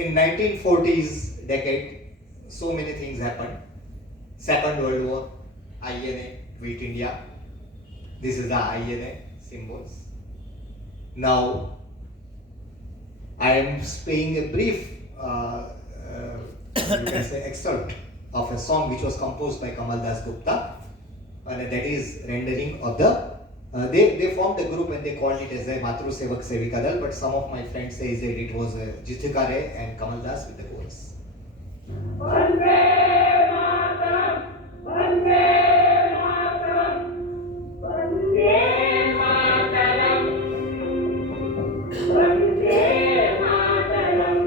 In 1940s decade, so many things happened. Second World War, INA, Quit India. This is the INA symbols. Now, I am playing a brief, you can say, excerpt of a song which was composed by Kamal Das Gupta, and that is rendering of the. They formed a group and they called it as a Matru Sevak Sevika Dal, but some of my friends say that it was Jithikare and Kamal Das with the chorus. Vande Mataram, Vande Mataram, Vande Mataram, Vande Mataram,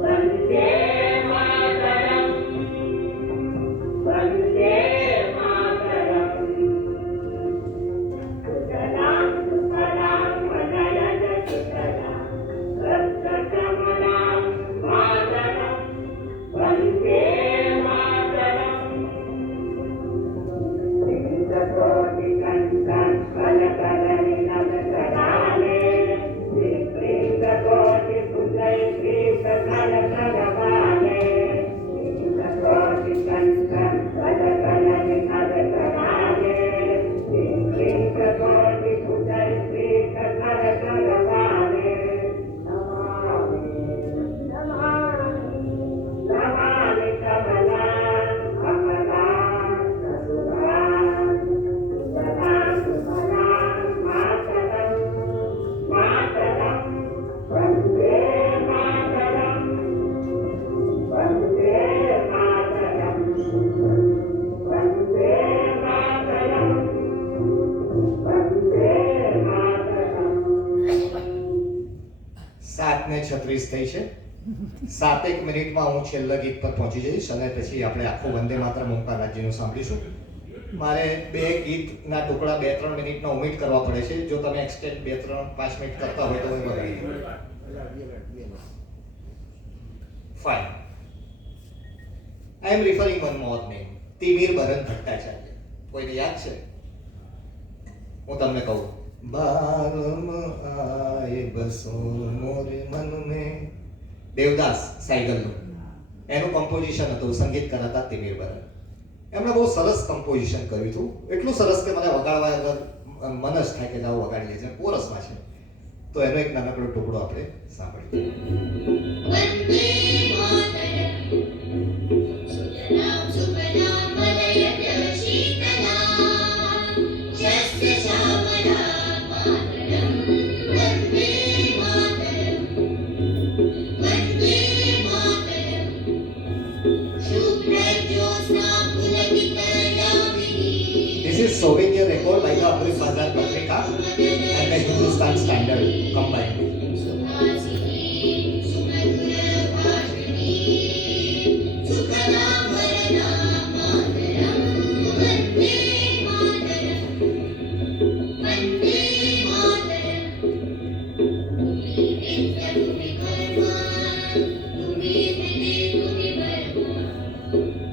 Vande Mataram, Vande Mataram. Sutaram, Sutaram, Vanayana Sutaram, Rattakamanam, Mataram, Vande Mataram, 9:36 થઈ છે. 7 મિનિટમાં હું છેલ્લા ગીત પર પહોંચી જઈશ અને પછી આપણે આખું વંદે માતરમ ઓમકાર રાજ્યનું સાંભળીશું. મારે 2 ગીતના ટુકડા 2-3 મિનિટનો ઉમેટ કરવા પડે છે. જો તમે એક્સટેન્ડ 2-3-5 મિનિટ કરતા હોય તો હું બગાડી દઉં. Fine. I am referring one more name. Timir Baran Bhattacharya. કોઈને યાદ છે? હું તમને કહું. બારમ આય બસો મોરે મન મેં. દેવદાસ સાયગલનું એનું કમ્પોઝિશન હતું, સંગીતકાર હતા તિમિર બરન. એમણે બહુ સરસ કમ્પોઝિશન કર્યું હતું, એટલું સરસ કે મને વગાડવા વગર મન જ થાય કે જાઓ વગાડી લેજે. કોરસમાં છે તો એનો એક નાનકડો ટુકડો આપણે સાંભળીએ. વંદે માતરમ સુજલામ સુફલામ મલયજ શીતલામ શસ્ય શ્યામલામ માતરમ Vande Mataram Vande Mataram શુભ્રજ્યોત્સ્ના પુલकितयामिनी. This is souvenir record by the Amrit Bazar Patrika and the Hindustan Standard combined. Suhasini सुमधुरभाषिणी सुखदां वरदां मातरं वन्दे मातरं वन्दे मातरं. तुम्ही नित्य तुम्ही कर्मा तुम्ही हृदे तुम्ही वर्मा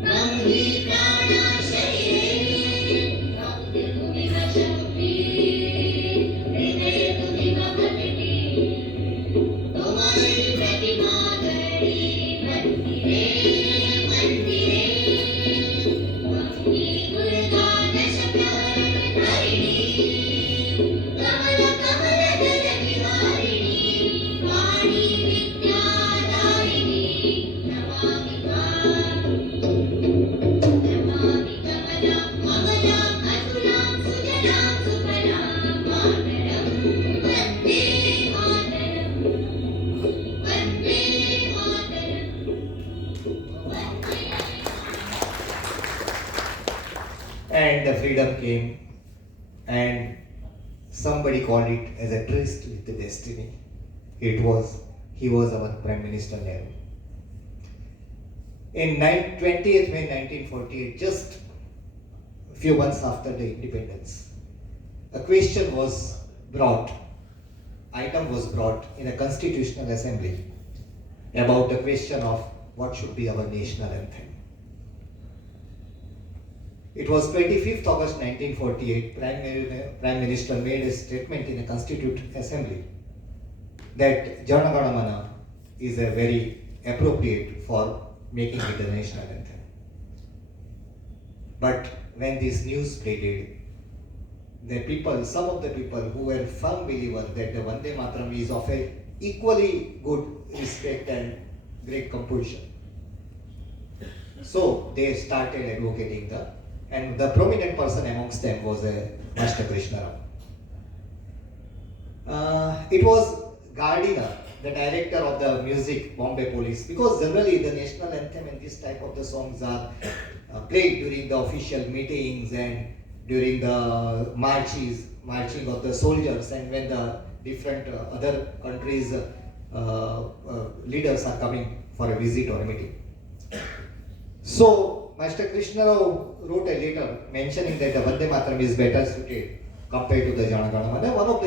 तं हि प्राणा शरीरे भक्ति तुम्ही वशक्ती हृदय तुम्ही ममते. तुम्हारी प्रतिमा गढ़ी मंदिरे मंदिरे भक्ति दुर्गा दश प्रहरिणी कमल कमल दल निवारिणी वाणी विद्यादायिनी. नमामि नमामि कमलां ममलां अतुलां सुजलां सुफलां मातरं वन्दे मातरं वन्दे मातरं वन्दे. And the freedom came, and somebody called it as a tryst with the destiny. He was our Prime Minister Nehru. In 20th May 1948, just a few months after the independence, a question was brought, item was brought in a constitutional assembly about the question of what should be our national anthem. It was 25th August 1948, Prime Minister made a statement in a Constituent Assembly that Jana Gana Mana is a very appropriate for making it the national anthem. But when this news spreaded, the people, some of the people who were firm believers that the Vande Mataram is of a equally good respect and great composition. So they started advocating and the prominent person amongst them was Master Krishna Rao. It was Gardiner, the director of the music, Bombay Police, because generally the national anthem and this type of the songs are played during the official meetings and during the marching of the soldiers, and when the different other countries' leaders are coming for a visit or a meeting. So Master Krishna Rao wrote a letter mentioning that the Vande Mataram is better suited compared to the Jana Gana Mana. One of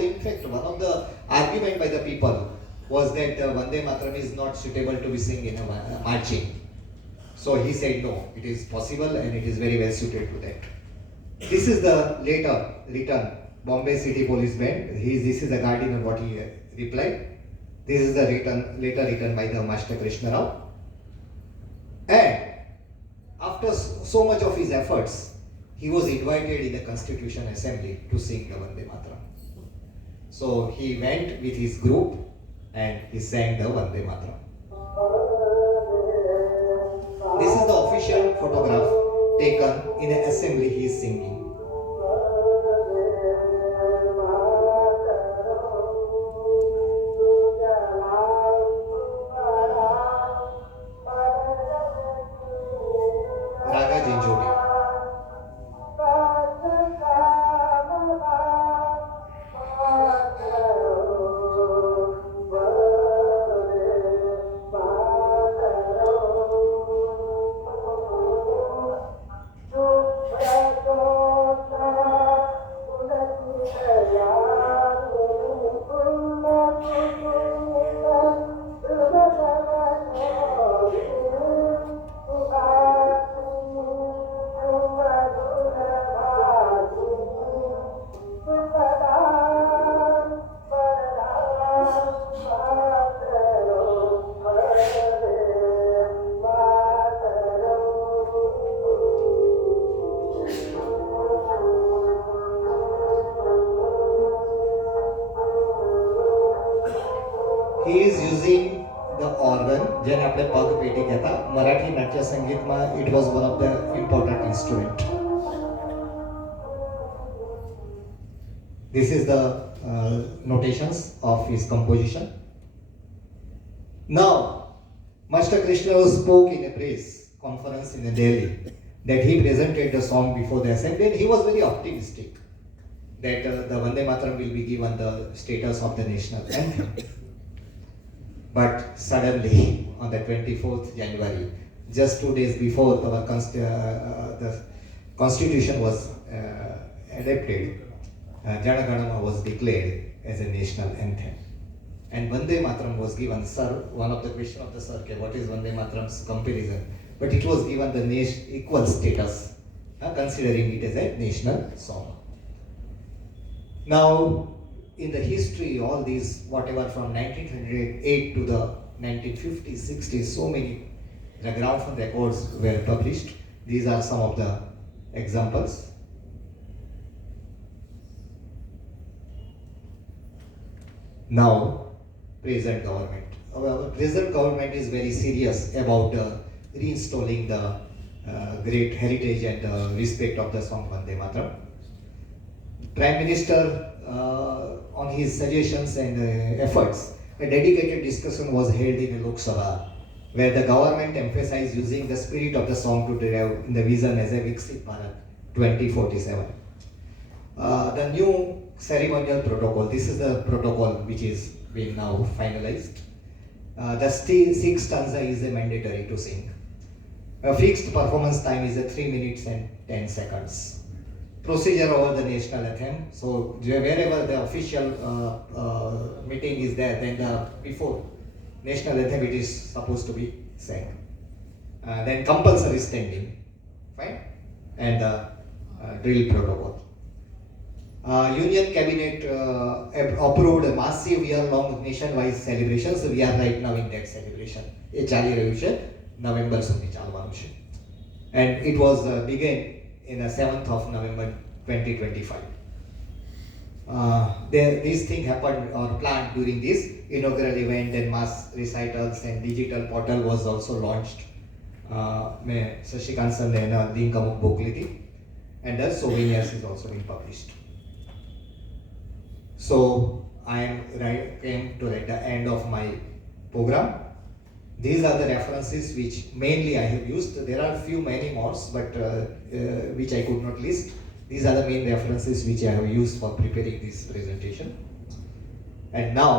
the argument by the people was that the Vande Mataram is not suitable to be sung in a marching. So he said no, it is possible and it is very well suited to that. This is the later written Bombay City Police Band. This is the guardian of what he replied. This is the later written by the Master Krishna Rao. And after so much of his efforts, he was invited in the Constitution Assembly to sing the Vande Mataram. So he went with his group and he sang the Vande Mataram. This is the official photograph taken in an assembly he is singing. Raga Jinjodi. he is using the organ, જેને આપણે પગ પેટી કહેતા. મરાઠી નાટ્ય સંગીતમાં it was one of the important instrument. This is the notations of his composition. Now, Master Krishna spoke in a press conference in Delhi that he presented the song before the assembly, and he was very optimistic that the Vandemataram will be given the status of the national anthem. But suddenly, on the 24th January, just 2 days before the constitution was adopted, Jana Gana Mana was declared as a national anthem. And Vandemataram was given, sir, one of the question of the sir, okay, what is Vandemataram's comparison? But it was given the equal status, considering it as a national song. Now, in the history, all these, whatever from 1908 to the 1950s, 60s, so many the gramophone records were published. These are some of the examples. Now, present government. Our present government is very serious about reinstalling the great heritage and respect of the song Vandemataram. Prime Minister, on his suggestions and efforts, a dedicated discussion was held in Lok Sabha, where the government emphasized using the spirit of the song to derive in the vision as a Viksit Bharat 2047. The new ceremonial protocol, this is the protocol which is being now finalized. The 6 stanza is a mandatory to sing. A fixed performance time is 3 minutes and 10 seconds. Procedure over the national anthem. So wherever the official meeting is there, then before national anthem it is supposed to be sang. Then compulsory standing, fine, and drill protocol. Union Cabinet approved a massive year-long nationwide celebration. So we are right now in that celebration. એ ચાલી રહ્યું છે, November સુધી ચાલવાનું છે. And it was began in the 7th of November 2025. This thing happened or planned during this inaugural event, and mass recitals and digital portal was also launched. મેં શશિકાંત સરને એના link અમુક મોકલી, and the souvenirs is also being published. So I came to the end of my program. These are the references which mainly I have used. There are many more, but which I could not list. These are the main references which I have used for preparing this presentation. And now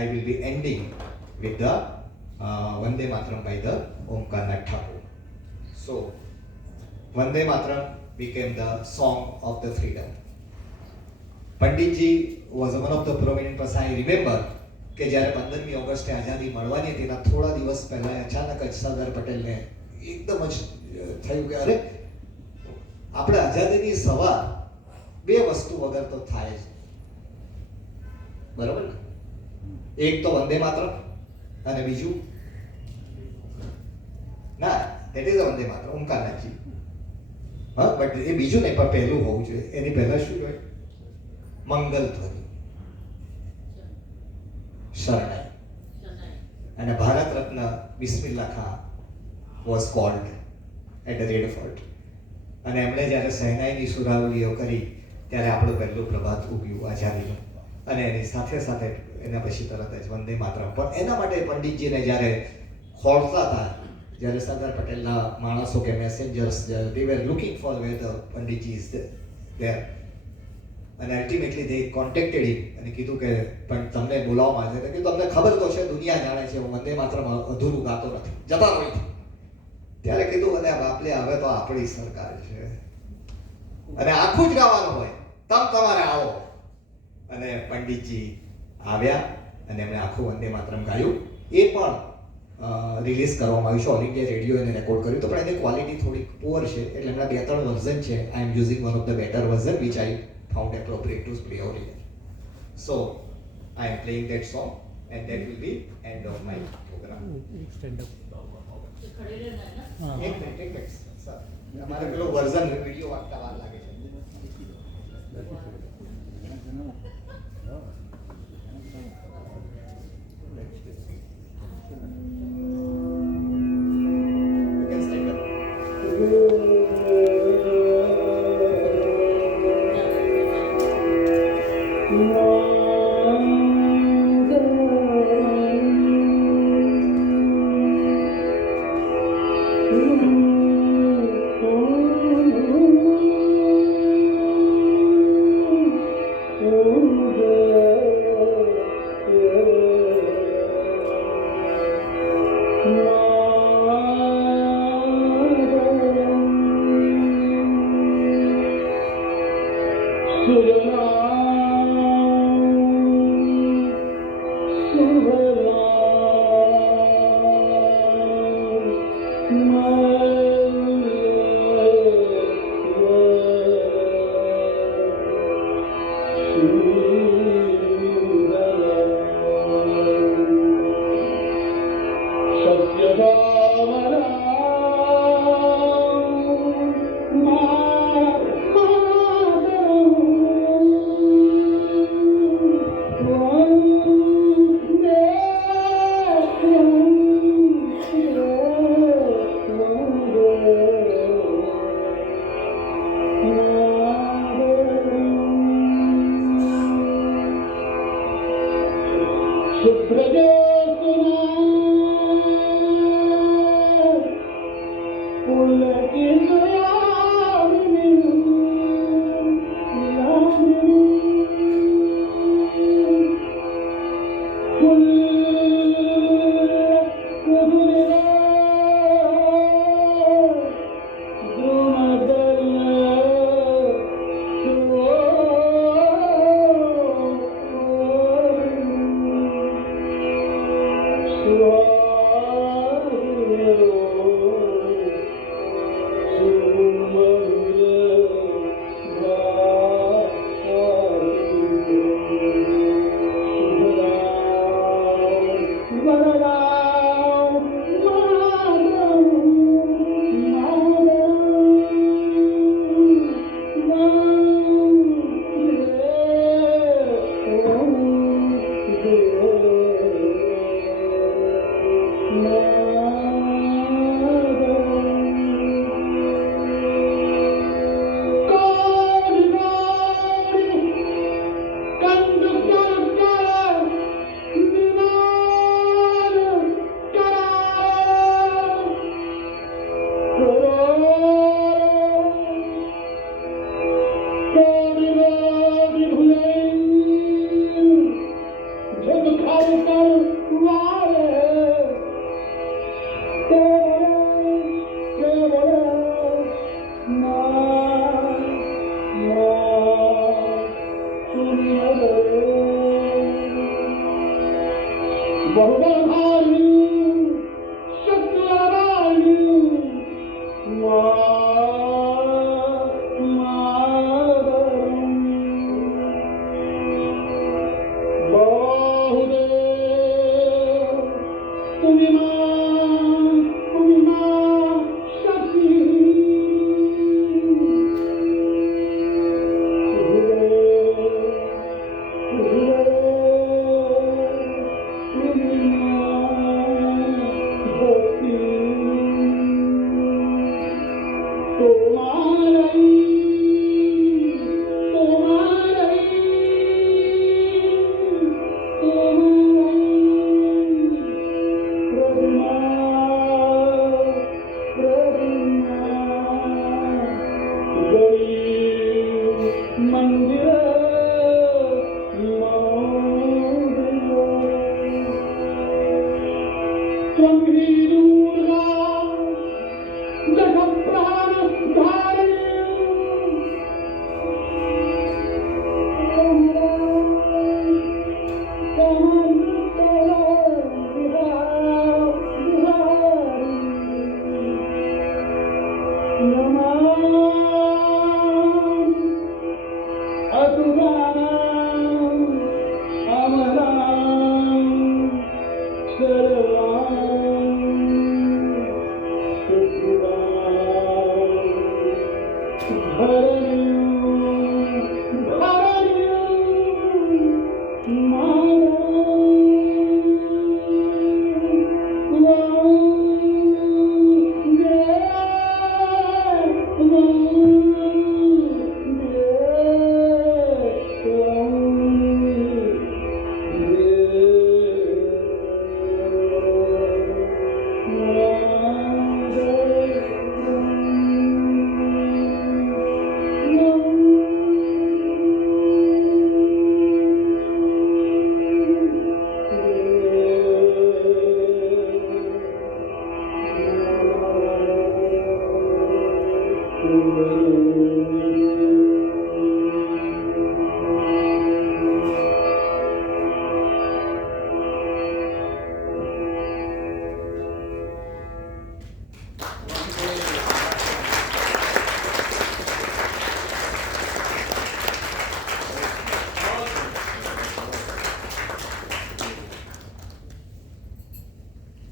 I will be ending with the Vandemataram by the Omkarnath Thakur. So Vandemataram became the song of the freedom. Panditji was one of the prominent person. I remember કે જ્યારે 15મી ઓગસ્ટે આઝાદી મળવાની હતી એના થોડા દિવસ પહેલા અચાનક જ સરદાર પટેલને એકદમ જ થયું કે અરે આપણે આઝાદીની સવાર બે વસ્તુ વગર તો થાય જ, બરાબર ને? એક તો વંદે માતરમ અને બીજું ના, ધેટ ઇઝ વંદે માતરમ, ઓમકારનાથજી. હા, બટ એ બીજું નહીં, પણ પહેલું હોવું જોઈએ. એની પહેલા શું હોય? મંગલ ધ્વનિ, શરણાઈ. And Bharat Ratna Bismillah Khan was called at the Red Fort. અને એમણે જ્યારે સહેનાઈની સુરાવલીઓ કરી ત્યારે આપણું પહેલું પ્રભાત ઉગ્યું આઝાદીનું, અને એની સાથે સાથે એના પછી તરત જ વંદે માતરમ. પણ એના માટે પંડિતજીને જ્યારે ખોળતા હતા, જ્યારે સરદાર પટેલના માણસો કે મેસેન્જર્સ they were looking for where the Panditji is there. અને અલ્ટિમેટલી દે કોન્ટેક્ટેડ હિમ અને કીધું કે પણ તમને બોલાવવામાં આવે છે. તમને ખબર તો છે, દુનિયા જાણે છે, હું વંદે માતરમ અધૂરું ગાતો નથી, જતા રહી. ત્યારે કીધું અને બાપલે હવે તો આપણી સરકાર છે અને આખું જ ગાવાનું હોય, તમારે આવો. અને પંડિતજી આવ્યા અને એમણે આખું વંદે માતરમ ગાયું. એ પણ રિલીઝ કરવામાં આવ્યું છે, ઓલ ઇન્ડિયા રેડિયો એને રેકોર્ડ કર્યું તો, પણ એની ક્વોલિટી થોડી પુઅર છે, એટલે એમના 2-3 વર્ઝન છે. I am using one of the better version which I found appropriate to play over here. So I am playing that song, and that will be end of my program. Stand up. એક minute sir, અમારે પેલો version video વાગતા વાર લાગે છે.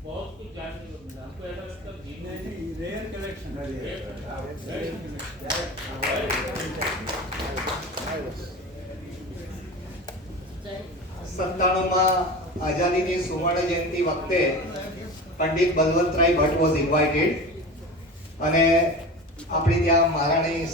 बहुत कुछ जानने को मिला हमको, ऐसा लगता है जीने रेयर સત્તાણુંમાં આઝાદીની સુવર્ણ જયંતિ વખતે પંડિત બલવંતરાય ભટ્ટ વોઝ ઇન્વાઇટેડ અને આપણી ત્યાં મહારાણી